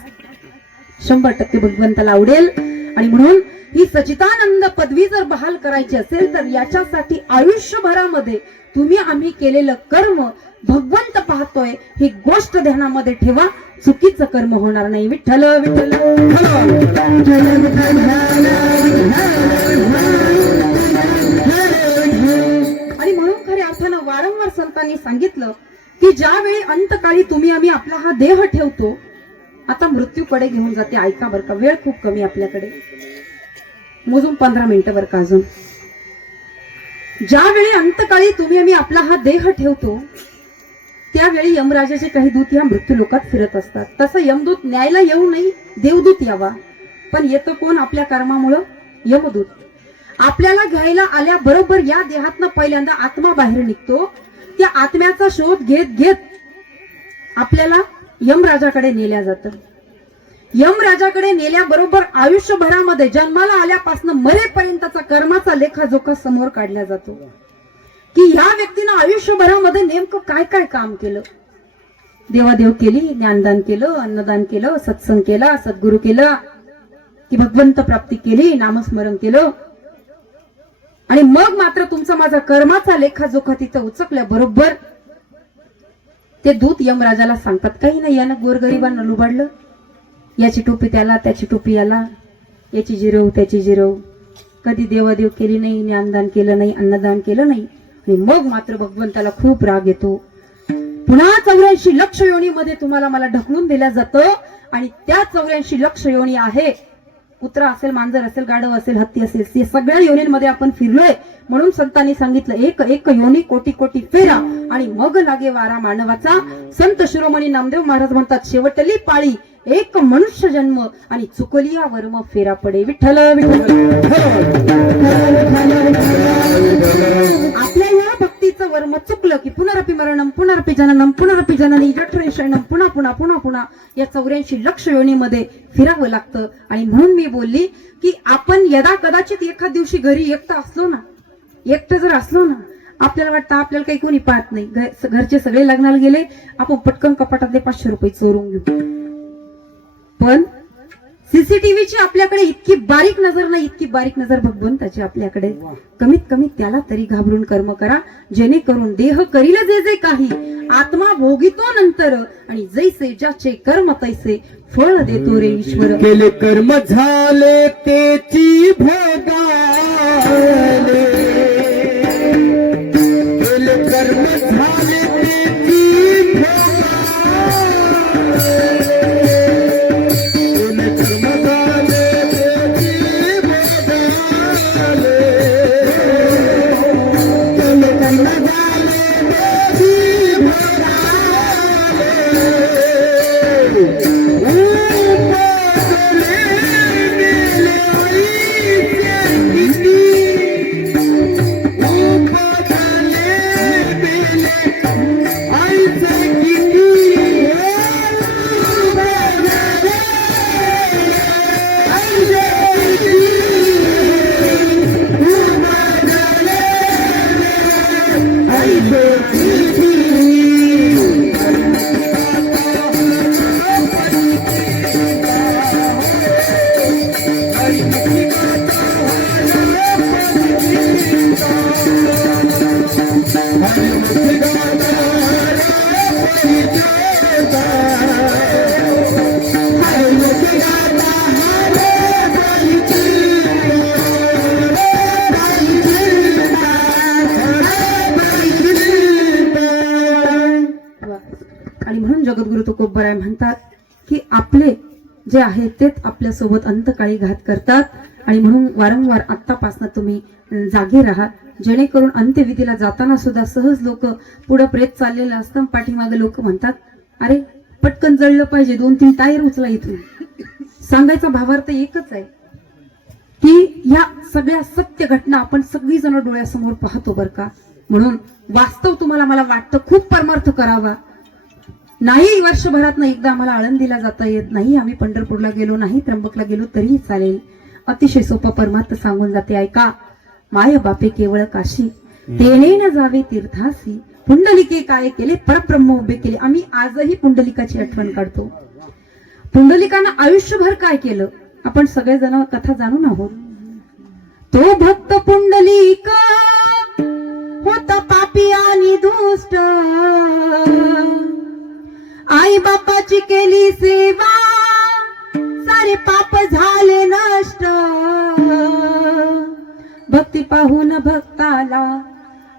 100% भगवंताला आवडेल. आणि म्हणून ही सच्चिदानंद पदवी जर बहाल करायची असेल तर याच्यासाठी आयुष्यभरामध्ये तुम्ही आम्ही केलेलं कर्म भगवंत पाहतोय ही गोष्ट ध्यानामध्ये ठेवा, चुकीचं कर्म होणार नाही. विठ्ठल विठ्ठल आणि म्हणून खऱ्या अर्थानं वारंवार संतांनी सांगितलं की ज्यावेळी अंतकाळी तुम्ही आम्ही आपला हा देह ठेवतो, आता मृत्यूकडे घेऊन जाते. ऐका बरं का, वेळ खूप कमी आपल्याकडे, मोजून 15 मिनिटं बरं का अजून. ज्यावेळी अंतकाळी तुम्ही आम्ही आपला हा देह ठेवतो त्यावेळी यमराजाचे काही दूत या मृत्यू लोकात फिरत असतात. तसं यमदूत न्यायला येऊ नये, देवदूत यावा. पण येतं कोण? आपल्या कर्मामुळं यमदूत. आपल्याला घ्यायला आल्याबरोबर या देहातनं पहिल्यांदा आत्मा बाहेर निघतो. त्या आत्म्याचा शोध घेत घेत आपल्याला यमराजाकडे नेल्या जातं. यमराजाकडे नेल्याबरोबर आयुष्यभरामध्ये जन्माला आल्यापासून मरेपर्यंतचा कर्माचा लेखाजोखा समोर काढला जातो की ह्या व्यक्तीनं आयुष्यभरामध्ये नेमकं काय काय काम केलं. देवादेव केली, ज्ञानदान केलं, अन्नदान केलं, सत्संग केला, सद्गुरु केला, की भगवंत प्राप्ती केली, नामस्मरण केलं. आणि मग मात्र तुमचा माझा कर्माचा लेखाजोखा तिथं उचकल्याबरोबर ते दूत यमराजाला सांगतात, काही नाही, यानं गोरगरिबांना लुबाडलं, याची टोपी त्याला, त्याची टोपी याला, याची जिरव त्याची जिरव, कधी देवादेव केली नाही, ज्ञानदान केलं नाही, अन्नदान केलं नाही. आणि मग मात्र भगवंताला खूप राग येतो. पुन्हा 84 लक्ष योनीमध्ये तुम्हाला मला ढकलून दिल्या जातं. आणि त्या 84 लक्ष योनी आहे, कुत्रा असेल, मांजर असेल, गाढव असेल, हत्ती असेल, हे सगळ्या योनींमध्ये आपण फिरलोय. म्हणून संतांनी सांगितलं, एक एक योनी कोटी कोटी फेरा आणि मग लागे वारा मानवाचा. संत शिरोमणी नामदेव महाराज म्हणतात, शेवटली पाळी एक मनुष्य जन्म आणि चुकली यावर मग फेरा पडे. विठ्ठल विठ्ठल. आपल्या या भक्तीचा याचं वर्म चुकलं की पुनरपि मरणम पुनरपि जननम पुनरपि जननी जठरे शयनम पुन्हा पुन्हा पुन्हा पुन्हा या 84 लक्ष योनीमध्ये फिरावं लागतं. आणि म्हणून मी बोलली की आपण यदा कदाचित एखाद दिवशी घरी एकटं जर असलो ना, आपल्याला वाटतं आपल्याला काही कोणी पाहत नाही, घरचे सगळे लग्नाला गेले, आपण पटकन कपाटातले 500 रुपये चोरून घेऊ. पण सीसीटीव्हीची आपल्याकडे इतकी बारीक नजर नाही, इतकी बारीक नजर भगवंताची आपल्याकडे. कमीत कमी त्याला तरी घाबरून कर्म करा, जेणेकरून देह करील जे जे काही आत्मा भोगितो नंतर, आणि जैसे ज्याचे कर्म तैसे फळ देतो रे ईश्वर. केले कर्म झाले तेची भोगाले, केले कर्म झाले तेची भोगाले, केले कर्म झाले तेची भोगाले, केले कर्म झाले तेची आणि म्हणून जगद्गुरु तुकोबराय म्हणतात की आपले जे आहे तेच आपल्या सोबत अंतकाळी घात करतात. आणि म्हणून वारंवार आत्तापासून तुम्ही जागे राहा, जेणेकरून अंत्यविधीला जाताना सुद्धा सहज लोक पुढे प्रेत चाललेलं असतं, पाठीमागे लोक म्हणतात अरे पटकन जळलं पाहिजे, 2-3 टायर उचला इथून. सांगायचा भावार्थ एकच आहे की या सगळ्या सत्य घटना आपण सगळी जण डोळ्यासमोर पाहतो बरं का. म्हणून वास्तव तुम्हाला मला वाटतं खूप परमार्थ करावा. नाही वर्षभरात एकदा आम्हाला आळंदीला जाता येत नाही, आम्ही पंढरपूरला गेलो नाही, त्र्यंबकला गेलो तरीही चालेल. अतिशय सोपा परमार्थ सांगून जाते, ऐका. माय बापे केवळ काशी, तेने न जावे तीर्थासी, पुंडलिके काय केले परब्रह्म उभे केले. आम्ही आजही पुंडलिकाची आठवण काढतो. पुंडलिकानं आयुष्यभर काय केलं आपण सगळेजण कथा जाणून आहोत. तो भक्त पुंडलिक होता पापी आणि दुष्ट, आई बापाची केली सेवा, सारे पाप झाले नष्ट. भक्ती पाहून भक्ताला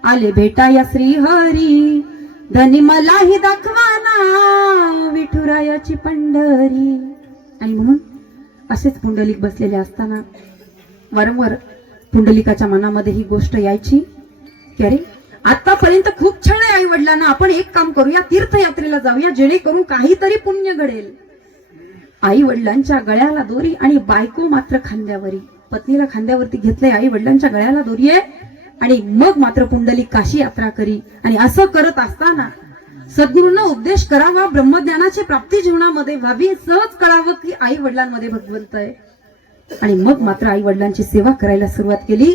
आले भेटाया श्रीहरी, धनी मलाही दाखवाना विठुरायाची पंढरी. आणि म्हणून असेच पुंडलिक बसलेले असताना वारंवार पुंडलिकाच्या मनामध्ये ही गोष्ट यायची की अरे आतापर्यंत खूप छान आहे आई वडिलांना, आपण एक काम करूया, तीर्थयात्रेला जाऊया, जेणेकरून काहीतरी पुण्य घडेल. आई वडिलांच्या गळ्याला दोरी आणि बायको मात्र खांद्यावरी, पत्नीला खांद्यावरती घेतलंय, आई वडिलांच्या गळ्याला दोरी आहे, आणि मग मात्र पुंडलिक काशी यात्रा करी. आणि असं करत असताना सद्गुरूंना उपदेश करावा, ब्रह्मज्ञानाची प्राप्ती जीवनामध्ये व्हावी, सहज कळावं की आई वडिलांमध्ये भगवंत आहे. आणि मग मात्र आई वडिलांची सेवा करायला सुरुवात केली.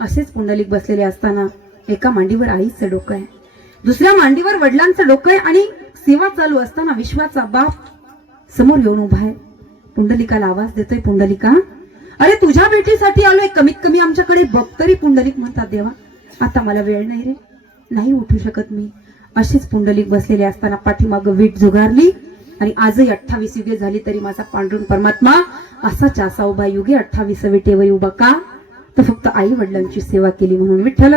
असेच पुंडलिक बसलेले असताना एका मांडीवर आईचं डोकं आहे, दुसऱ्या मांडीवर वडिलांचं डोकं आहे, आणि सेवा चालू असताना विश्वाचा बाप समोर येऊन उभा आहे. पुंडलिकाला आवाज देतोय, पुंडलिका अरे तुझ्या भेटीसाठी आलोय, कमीत कमी आमच्याकडे बघ तरी. पुंडलिक म्हणतात देवा आता मला वेळ नाही रे, नाही उठू शकत मी. अशीच पुंडलिक बसलेले असताना पाठीमागं वीट जुगारली, आणि आजही 28 युगे झाली तरी माझा पांडुरंग परमात्मा असाच असा उभा. युगे 28 विटेवर उभा का, तर फक्त आई वडिलांची सेवा केली म्हणून. विठ्ठल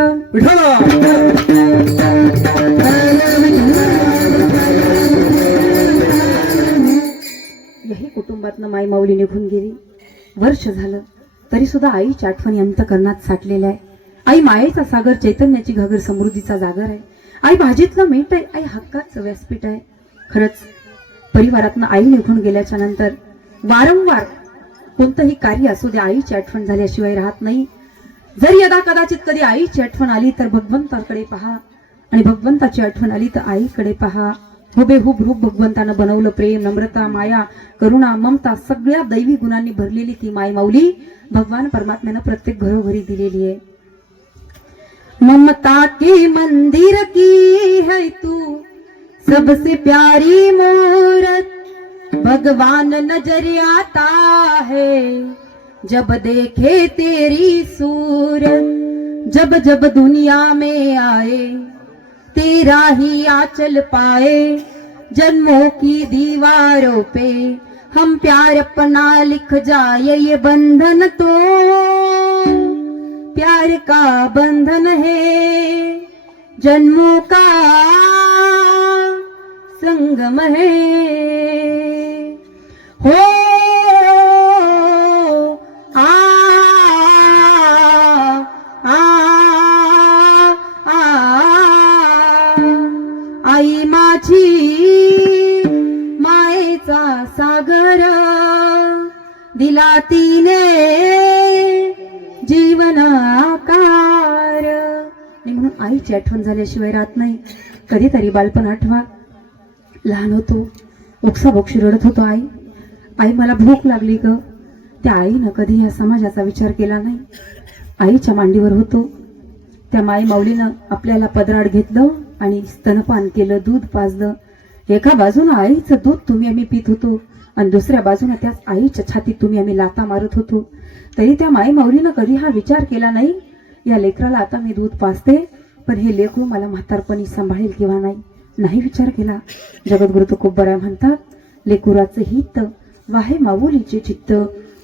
यही कुटुंबातनं माई माऊली निघून गेली. वर्ष झालं तरी सुद्धा आईच्या आठवणी अंतकरणात साठलेल्या आहे. आई मायेचा सागर, चैतन्याची घागर, समृद्धीचा जागर आहे. आई भाजीतलं मीठ आहे, आई हक्काचं व्यासपीठ आहे. खरंच परिवारातनं आई निघून गेल्याच्या नंतर वारंवार कोणतंही कार्य असू द्या आईची आठवण झाल्याशिवाय राहत नाही. जर यदा कदाचित कधी आईची आठवण आली तर भगवंताकडे पहा, आणि भगवंताची आठवण आली तर आईकडे पहा. हुबेहूब रूप भगवंतानं बनवलं. प्रेम, नम्रता, माया, करुणा, ममता सगळ्या दैवी गुणांनी भरलेली ती माय माऊली भगवान परमात्म्यानं प्रत्येक घरोघरी दिलेली आहे. ममता के मंदिर की है तू सबसे प्यारी मूरत, भगवान नजर आता है जब देखे तेरी सूरत, जब जब दुनिया में आए तेरा ही आंचल पाए, जन्मों की दीवारों पे हम प्यार अपना लिख जाए, ये बंधन तो प्यार का बंधन है, जन्मों का संगम है. हो आ आ आ आई माझी मायेचा सागर दिला तिने जीवन आकार. आणि म्हणून आईची आठवण झाल्याशिवाय राहत नाही. कधीतरी बालपण आठवा. लहान होतो, ओक्साबोक्षी रडत होतो. आई आई मला भूक लागली ग. त्या आईनं कधी या समाजाचा विचार केला नाही. आईच्या मांडीवर होतो. त्या माई माऊलीनं आपल्याला पदराड घेतलं आणि स्तनपान केलं, दूध पाजलं. एका बाजूनं आईचं दूध तुम्ही आम्ही पित होतो आणि दुसऱ्या बाजूनं त्याच आईच्या छातीत तुम्ही आम्ही लाता मारत होतो. तरी त्या माई माऊलीनं कधी हा विचार केला नाही, या लेकराला आता मी दूध पाजते पण हे लेकरू मला म्हातारपणी सांभाळेल किंवा नाही. नाही विचार केला. जगद्गुरु तुकोबराय म्हणतात, लेकुराचं हित वाहे माऊलीचे चित्त,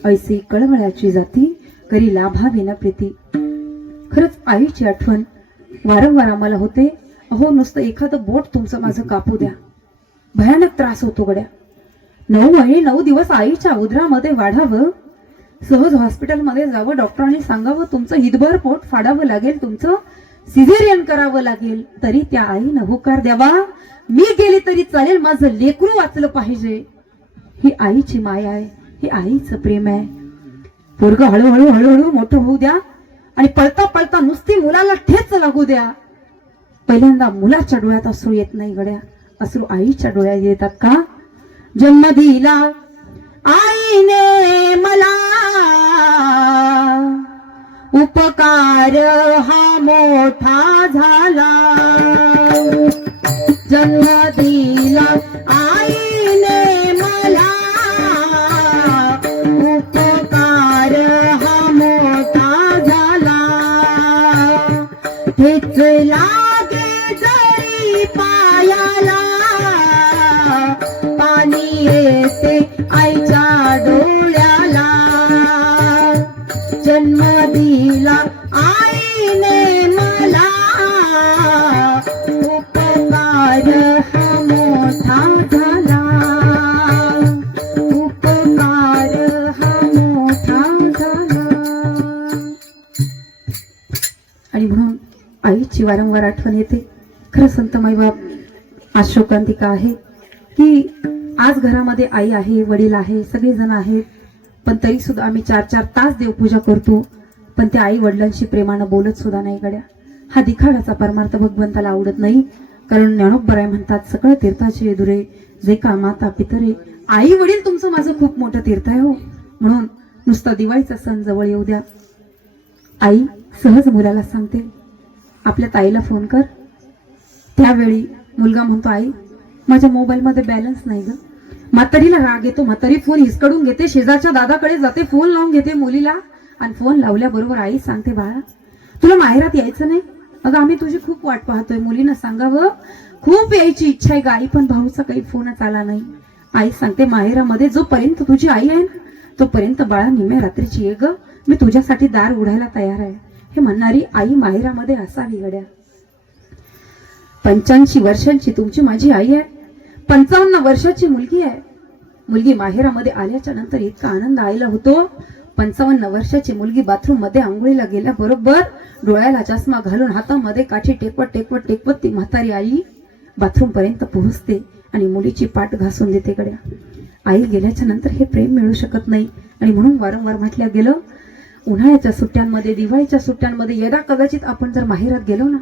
ऐसी कळवळ्याची जाती करी लाभाविना प्रीती. खरंच आईची आठवण वारंवार आम्हाला होते. अहो नुसतं एखादं बोट तुमचं माझं कापू द्या, भयानक त्रास होतो गड्या. 9 महिने 9 दिवस आईच्या उदरामध्ये वाढावं, सहज हॉस्पिटलमध्ये जावं, डॉक्टरांनी सांगावं तुमचं हितभर पोट फाडावं लागेल, तुमचं सिझेरियन करावं लागेल, तरी त्या आईनं होकार द्यावा, मी गेली तरी चालेल, माझं लेकरू वाचलं पाहिजे. ही आईची माया आहे, ही आईचं प्रेम आहे. पोरगं हळूहळू हळूहळू मोठं होऊ द्या आणि पळता पळता नुसती मुलाला ठेच लागू द्या. पहिल्यांदा मुलाच्या डोळ्यात अश्रू येत नाही गड्या, अश्रू आईच्या डोळ्यात येतात. का? जन्म दिला आईने मला, उपकार हा मोठा झाला. जन्म दिला आईने मला, उपकार हा मोठा झाला. ठेच लागे जरी पायाला, पाणी येते आईच्या डोळ्याला. जन्म दिला आईने मला, उपकार हा मोठा झाला. उपकार हा मोठा झाला. आणि म्हणून आईची वारंवार आठवण येते. खरं संत माईबाप आज शोकांतिका आहे की आज घरामध्ये आई आहे, वडील आहे, सगळेजण आहेत, पण तरी सुद्धा आम्ही 4-4 तास देवपूजा करतो, पण त्या आई वडिलांशी प्रेमानं बोलत सुद्धा नाही गड्या. हा दिखाव्याचा परमार्थ भगवंताला आवडत नाही. कारण ज्ञानोबराय म्हणतात, सगळं तीर्थाचे दुरे जे का माता पितरे. आई वडील तुमचं माझं खूप मोठं तीर्थ आहे हो. म्हणून नुसता दिवाळीचा सण जवळ येऊ द्या. आई सहज मुलाला सांगते, आपल्या ताईला फोन कर. त्यावेळी मुलगा म्हणतो, आई माझ्या मोबाईलमध्ये बॅलन्स नाही ग. म्हातारीला राग येतो. म्हातारी फोन हिसकडून घेते, शेजारच्या दादाकडे जाते, फोन लावून घेते मुलीला. आणि फोन लावल्याबरोबर आई सांगते, बाळा तुला माहेरात यायचं नाही? अगं आम्ही तुझी खूप वाट पाहतोय. मुलीनं सांगावं, खूप यायची इच्छा आहे ग आई, पण भाऊचा काही फोनच आला नाही. आई सांगते, माहेरामध्ये जोपर्यंत तुझी आई आहे ना, तोपर्यंत बाळा निम्या रात्रीची ये ग, मी तुझ्यासाठी दार उघडायला तयार आहे. हे म्हणणारी आई माहेरामध्ये असावी गड्या. 85 वर्षांची तुमची माझी आई आहे, 55 वर्षाची मुलगी आहे. मुलगी माहेरामध्ये आल्याच्या नंतर इतका आनंद आईला होतो. 55 वर्षाची मुलगी बाथरूम मध्ये आंघोळीला गेल्याबरोबर डोळ्याला चष्मा घालून हातामध्ये काठी टेकवत टेकवत टेकवत ती म्हातारी आई बाथरूम पर्यंत पोहोचते आणि मुलीची पाठ घासून देते गड्या. आई गेल्याच्या नंतर हे प्रेम मिळू शकत नाही. आणि म्हणून वारंवार म्हटल्या गेलं, उन्हाळ्याच्या सुट्ट्यांमध्ये, दिवाळीच्या सुट्ट्यांमध्ये यदा कदाचित आपण जर माहेरात गेलो ना,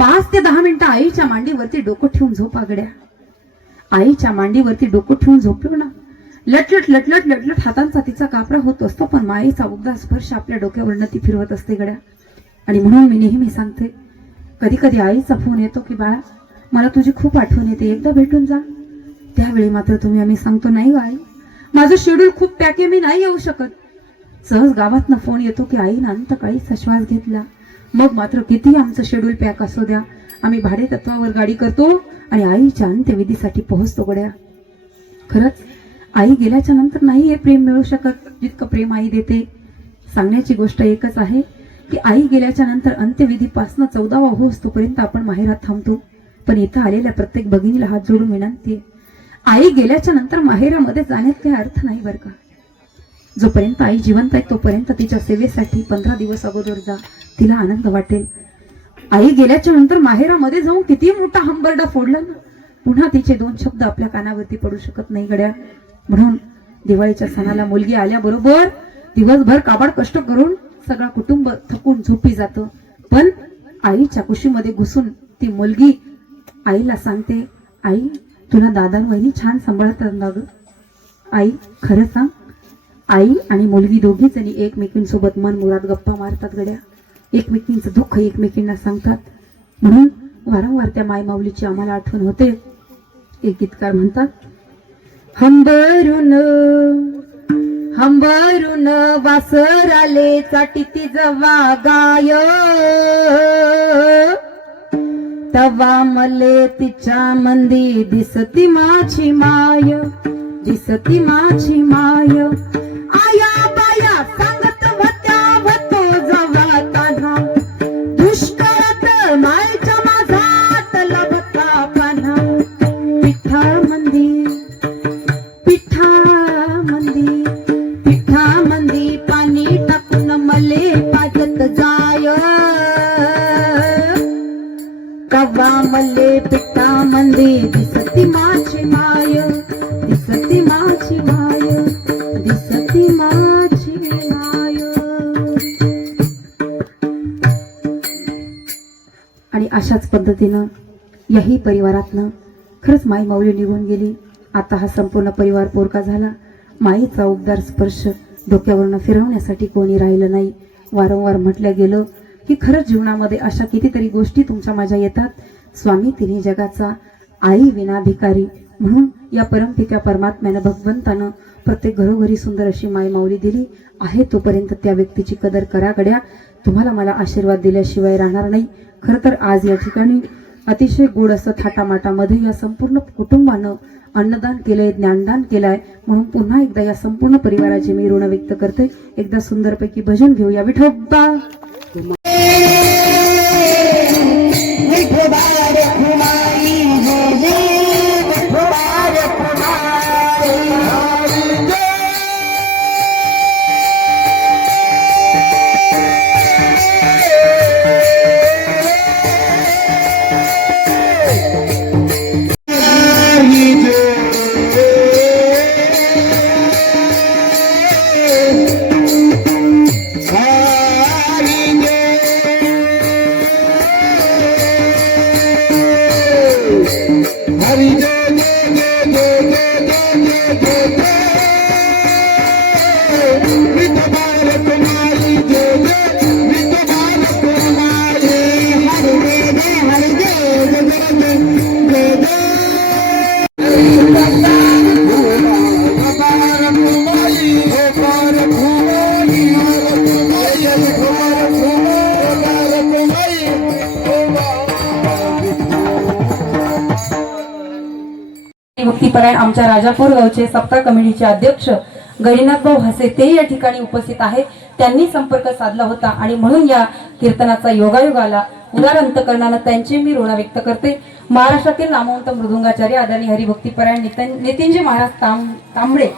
5 ते 10 मिनिटं आईच्या मांडीवरती डोकं ठेवून झोपा गड्या. आईच्या मांडीवरती डोकं ठेवून झोपलो ना, लटलट लटलट लटलट हातांचा तिचा कापरा होत असतो, पण माईचा उबदार स्पर्श आपल्या डोक्यावरनं ती फिरवत असते गड्या. आणि म्हणून मी नेहमी सांगते, कधी कधी आईचा फोन येतो की बाळा मला तुझी खूप आठवण येते, एकदा भेटून जा. त्यावेळी मात्र आम्ही सांगतो नाही आई, माझं शेड्यूल खूप पॅक आहे, मी नाही येऊ शकत. सहज गावातनं फोन येतो की आईनं अंतकाळीचा श्वास घेतला. मग मात्र किती आमचं शेड्यूल पॅक असू द्या, आम्ही भाडे तत्वावर गाडी करतो आणि आईच्या अंत्यविधीसाठी पोहोचतो गड्या. खरंच आई गेल्याच्या नंतर नाही हे प्रेम मिळू शकत जितकं प्रेम आई देते. सांगण्याची गोष्ट एकच आहे की आई गेल्याच्या नंतर अंत्यविधीपासून 14वा होस तोपर्यंत आपण माहेरात थांबतो. पण इथं आलेल्या प्रत्येक भगिनीला हात जोडून विनंती आहे, आई गेल्याच्या नंतर माहेरामध्ये जाण्यात काही अर्थ नाही बरं का. जोपर्यंत आई जिवंत आहे तोपर्यंत तिच्या सेवेसाठी 15 दिवस अगोदर जा, तिला आनंद वाटेल. आई गेल्याच्या नंतर माहेरामध्ये जाऊन किती मोठा हंबरडा फोडला ना, पुन्हा तिचे 2 शब्द आपल्या कानावरती पडू शकत नाही गड्या. म्हणून दिवाळीच्या सणाला मुलगी आल्याबरोबर दिवसभर काबाड कष्ट करून सगळा कुटुंब थकून झोपी जातं, पण आईच्या कुशीमध्ये घुसून ती मुलगी आईला सांगते, आई तुला दादा वहिनी छान सांभाळतात ना ग. आई खरं सांग. आई आणि मुलगी दोघी जणी एकमेकींसोबत मन मुराद गप्पा मारतात गड्या, एकमेकींचं दुःख एकमेकींना सांगतात. म्हणून वारंवार त्या माय माऊलीची आम्हाला आठवण होते. एक गीतकार म्हणतात, हंबरून हंबरून वासराले चाटीती जवा गाय, तवा मले तिच्या मंदी दिसती माझी माय, दिसती माझी माय. आया बाया सांगत होत्या होतो जवा तान्हा, दुष्काळात मायच्या माझात लभता पान्हा. पिठा मंदी पिठा मंदी पिठा मंदी पाणी टाकून मले पाजत जाय, कवा मले पिठा मंदी दिसती माझी माय, दिसती माझी माय, दिसती माझी माय. आणि अशाच पद्धतीनं याही परिवारातनं खरंच माई माऊली निघून गेली. आता हा संपूर्ण परिवार पोरका झाला. माईचा उबदार स्पर्श डोक्यावरनं फिरवण्यासाठी कोणी राहिलं नाही. वारंवार म्हटलं गेलं की खरंच जीवनामध्ये अशा कितीतरी गोष्टी तुमच्या माझ्या येतात. स्वामी तिन्ही जगाचा, आई विना भिकारी. म्हणून या परमपित्या परमात्म्यानं भगवंतानं प्रत्येक घरोघरी सुंदर अशी माय माऊली दिली आहे. तोपर्यंत त्या व्यक्तीची कदर करा गड्या. तुम्हाला मला आशीर्वाद दिल्याशिवाय राहणार नाही. खरं तर आज या ठिकाणी अतिशय गोड असं थाटामाटामध्ये या संपूर्ण कुटुंबानं अन्नदान केलंय, ज्ञानदान केलंय. म्हणून पुन्हा एकदा या संपूर्ण परिवाराची मी ऋण व्यक्त करते. एकदा सुंदरपैकी भजन घेऊया. विठोबा भक्तीपरायण आमच्या राजापूर गावचे सप्ताह कमिटीचे अध्यक्ष गणिनाथ भाऊ हसे ते या ठिकाणी उपस्थित आहे. त्यांनी संपर्क साधला होता आणि म्हणून या कीर्तनाचा योगायोग आला. उदार अंतकरणानं त्यांचे मी ऋण व्यक्त करते. महाराष्ट्रातील नामवंत मृदुंगाचार्य आदरणीय हरिभक्तीपरायण नितीनजी महाराज तांबडे,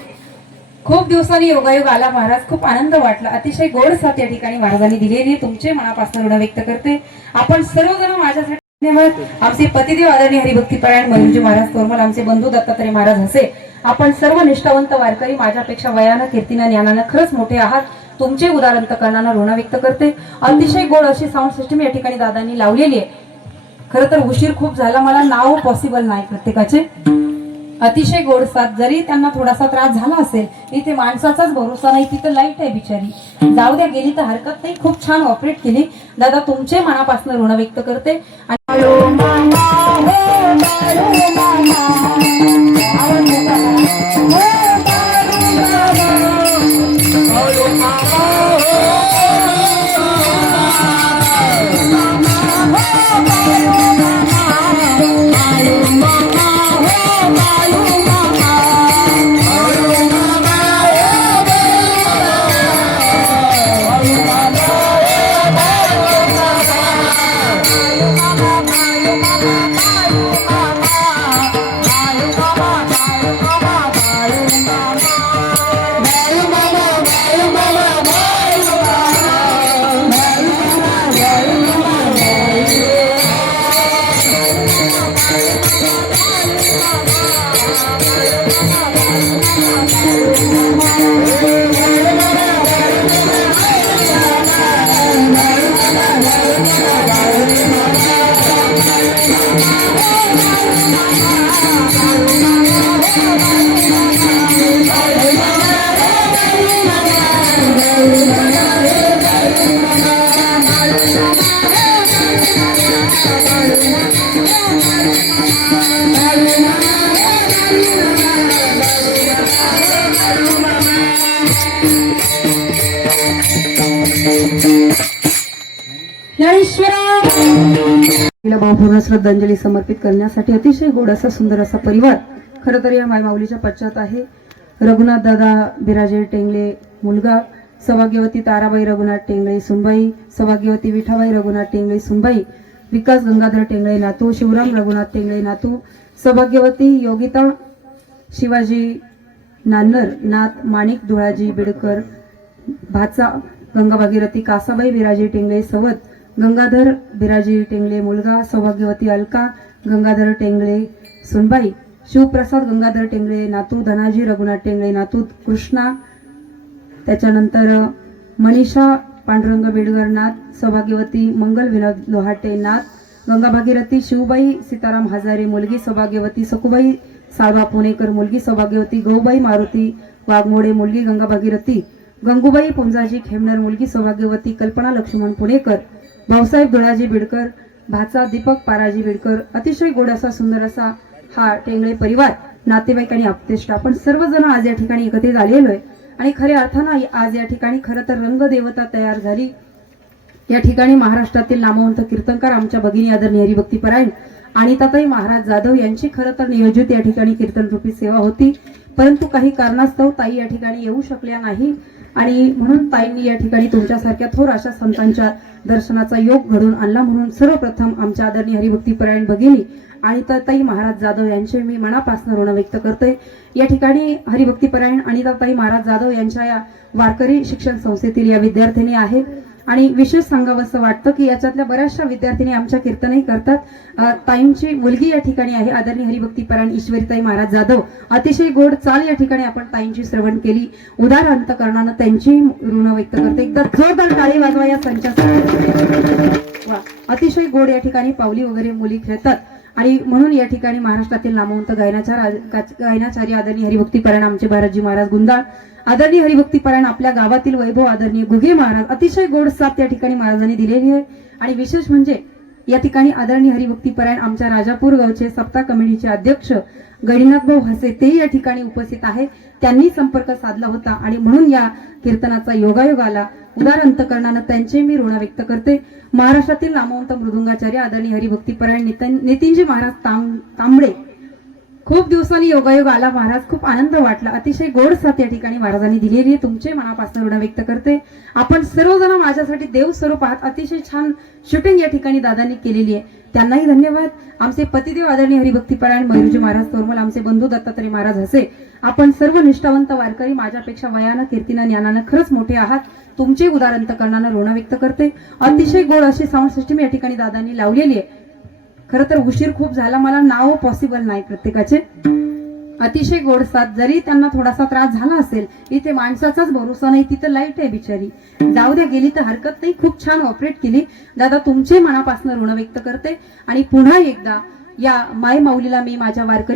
खूप दिवसांनी योगायोग आला महाराज, खूप आनंद वाटला. अतिशय गोड साथ या ठिकाणी महाराजांनी दिलेली, तुमचे मनापासून ऋण व्यक्त करते. आपण सर्वजण माझ्यासाठी धन्यवाद. आमचे पतिदेव आदरणीय हरिभक्तीपरायण मयूरजी महाराज तोरमल, आमचे बंधू दत्तात्रय महाराज हसे, आपण सर्व निष्ठावंत वारकरी माझ्यापेक्षा वयानं कीर्तीनं ज्ञानानं खरंच मोठे आहात. तुमचे उदार अंतकरणानं ऋण व्यक्त करते. अतिशय गोड अशी साऊंड सिस्टीम या ठिकाणी दादांनी लावलेली आहे. खरं तर उशीर खूप झाला, मला नाव पॉसिबल नाही प्रत्येकाचे. अतिशय गोड साथ. जरी त्यांना थोडासा त्रास झाला असेल, इथे माणसाचाच भरोसा नाही, तिथं लाईट आहे बिचारी, जाऊ द्या, गेली तर हरकत नाही. खूप छान ऑपरेट केली दादा, तुमचे मनापासून ऋण व्यक्त करते. तिला भावपूर्ण श्रद्धांजली समर्पित करण्यासाठी अतिशय गोड असा सुंदर असा परिवार खरं तर या मायमाऊलीच्या पश्चात आहे. रघुनाथ दादा बिराजे टेंगले मुलगा, सौभाग्यवती ताराबाई रघुनाथ टेंगळे सुनबाई, सौभाग्यवती विठाबाई रघुनाथ टेंगळे सुनबाई, विकास गंगाधर टेंगळे नातू, शिवराम रघुनाथ टेंगळे नातू, सौभाग्यवती योगिता शिवाजी नान्नर नाथ, माणिक धुळाजी बिडकर भाचा, गंगा भागीरथी कासाबाई बिराजी टेंगळे सवत, गंगाधर बिराजी टेंगळे मुलगा, सौभाग्यवती अलका गंगाधर टेंगळे सुनबाई, शिवप्रसाद गंगाधर टेंगळे नातू, धनाजी रघुनाथ टेंगळे नातू, कृष्णा, त्याच्यानंतर मनीषा पांडुरंग बेडगर नाथ, सौभाग्यवती मंगल विनोद लोहाटे नाथ, गंगा भागीरथी शिवबाई सीताराम हजारे मुलगी, सौभाग्यवती सकुबाई साळवा पुणेकर मुलगी, सौभाग्यवती गौबाई मारुती वाघमोडे मुलगी, गंगा भागीरथी गंगूबाई पुंजाजी खेमनर मुलगी, सौभाग्यवती कल्पना लक्ष्मण पुणेकर, भाऊसाहेब धुळाजी बिडकर भाचा, दीपक पाराजी बिडकर. अतिशय गोड असा सुंदर असा हा टेंगळे परिवार, नातेवाईक आणि आप्तेष्ट आपण सर्वजण आज या ठिकाणी एकत्रित आलेलो आहे. आणि खऱ्या अर्थानं आज या ठिकाणी खरं तर रंगदेवता तयार झाली. या ठिकाणी महाराष्ट्रातील नामवंत कीर्तनकार आमच्या भगिनी आदरणीय हरिभक्तीपरायण अनिताताई महाराज जाधव यांची खरं तर नियोजित या ठिकाणी कीर्तन रूपी सेवा होती, परंतु काही कारणास्तव ताई या ठिकाणी येऊ शकल्या नाही आणि म्हणून ताईंनी या ठिकाणी तुमच्यासारख्या थोर अशा संतांच्या दर्शनाचा योग घडून आणला. म्हणून सर्वप्रथम आमच्या आदरणीय हरिभक्तीपरायण भगिनी अनिताताई महाराज जाधव यांचे मी मनापासून ऋण व्यक्त करते. या ठिकाणी हरिभक्तीपरायण अनिताताई महाराज जाधव यांच्या या वारकरी शिक्षण संस्थेतील या विद्यार्थिनी आहेत आणि विशेष सांगावंसं वाटतं की याच्यातल्या बऱ्याचशा विद्यार्थिनी आमच्या कीर्तनही करतात. ताईंची मुलगी या ठिकाणी आहे आदरणीय हरिभक्तीपरायण ईश्वरीताई महाराज जाधव. अतिशय गोड चाल या ठिकाणी आपण ताईंची श्रवण केली. उदार अंतकरणानं त्यांची ऋण व्यक्त करते. एकदा जोरदार टाळी वाजवा या संचासाठी. वा, अतिशय गोड या ठिकाणी पावली वगैरे मुली खेळतात आणि म्हणून या ठिकाणी महाराष्ट्रातील नामवंत गायनाचार्य आदरणीय हरिभक्तीपरायण आमचे भारतजी महाराज गुंदाळ, आदरणीय हरिभक्तीपरायण आपल्या गावातील वैभव आदरणीय गुगे महाराज. अतिशय गोड साथ या ठिकाणी महाराजांनी दिलेली आहे. आणि विशेष म्हणजे या ठिकाणी आदरणीय हरिभक्तीपरायण आमच्या राजापूर गावचे सप्ताह कमिटीचे अध्यक्ष गणिनाथ भाऊ हसे ते या ठिकाणी उपस्थित आहे. त्यांनी संपर्क साधला होता आणि म्हणून या कीर्तनाचा योगायोग आला. उदार अंतकरणानं त्यांचे मी ऋण व्यक्त करते. महाराष्ट्रातील नामवंत मृदुंगाचार्य आदरणीय हरिभक्तीपरायण नितीनजी महाराज तांबडे, खूप दिवसांनी योगायोग आला महाराज, खूप आनंद वाटला. अतिशय गोड साथ या ठिकाणी महाराजांनी दिलेली आहे. तुमचे मनापासून ऋण व्यक्त करते. आपण सर्वजण माझ्यासाठी देव स्वरूप आहात. अतिशय छान शूटिंग या ठिकाणी दादांनी केलेली आहे, त्यांनाही धन्यवाद. आमचे पतिदेव आदरणीय हरिभक्तीपरायण मयूरजी महाराज तोरमल, आमचे बंधू दत्तात्रय महाराज हसे, आपण सर्व निष्ठावंत वारकरी माझ्यापेक्षा वयानं कीर्तीनं ज्ञानानं खरंच मोठे आहात. तुमचे उदार अंतकरणानं ऋण व्यक्त करते. अतिशय गोड अशी साऊंड सिस्टीम या ठिकाणी दादांनी लावलेली आहे. खरं तर उशीर खूप झाला, मला नाव पॉसिबल नाही प्रत्येकाचे. अतिशय गोड साथ. जरी त्यांना थोडासा त्रास झाला असेल, इथे माणसाचाच भरोसा नाही, तिथं लाईट आहे बिचारी. जाऊ द्या, गेली तर हरकत नाही. खूप छान ऑपरेट केली दादा. तुमचे मनापासून ऋण व्यक्त करते आणि पुन्हा एकदा या माय माऊलीला मी माझ्या वारकरी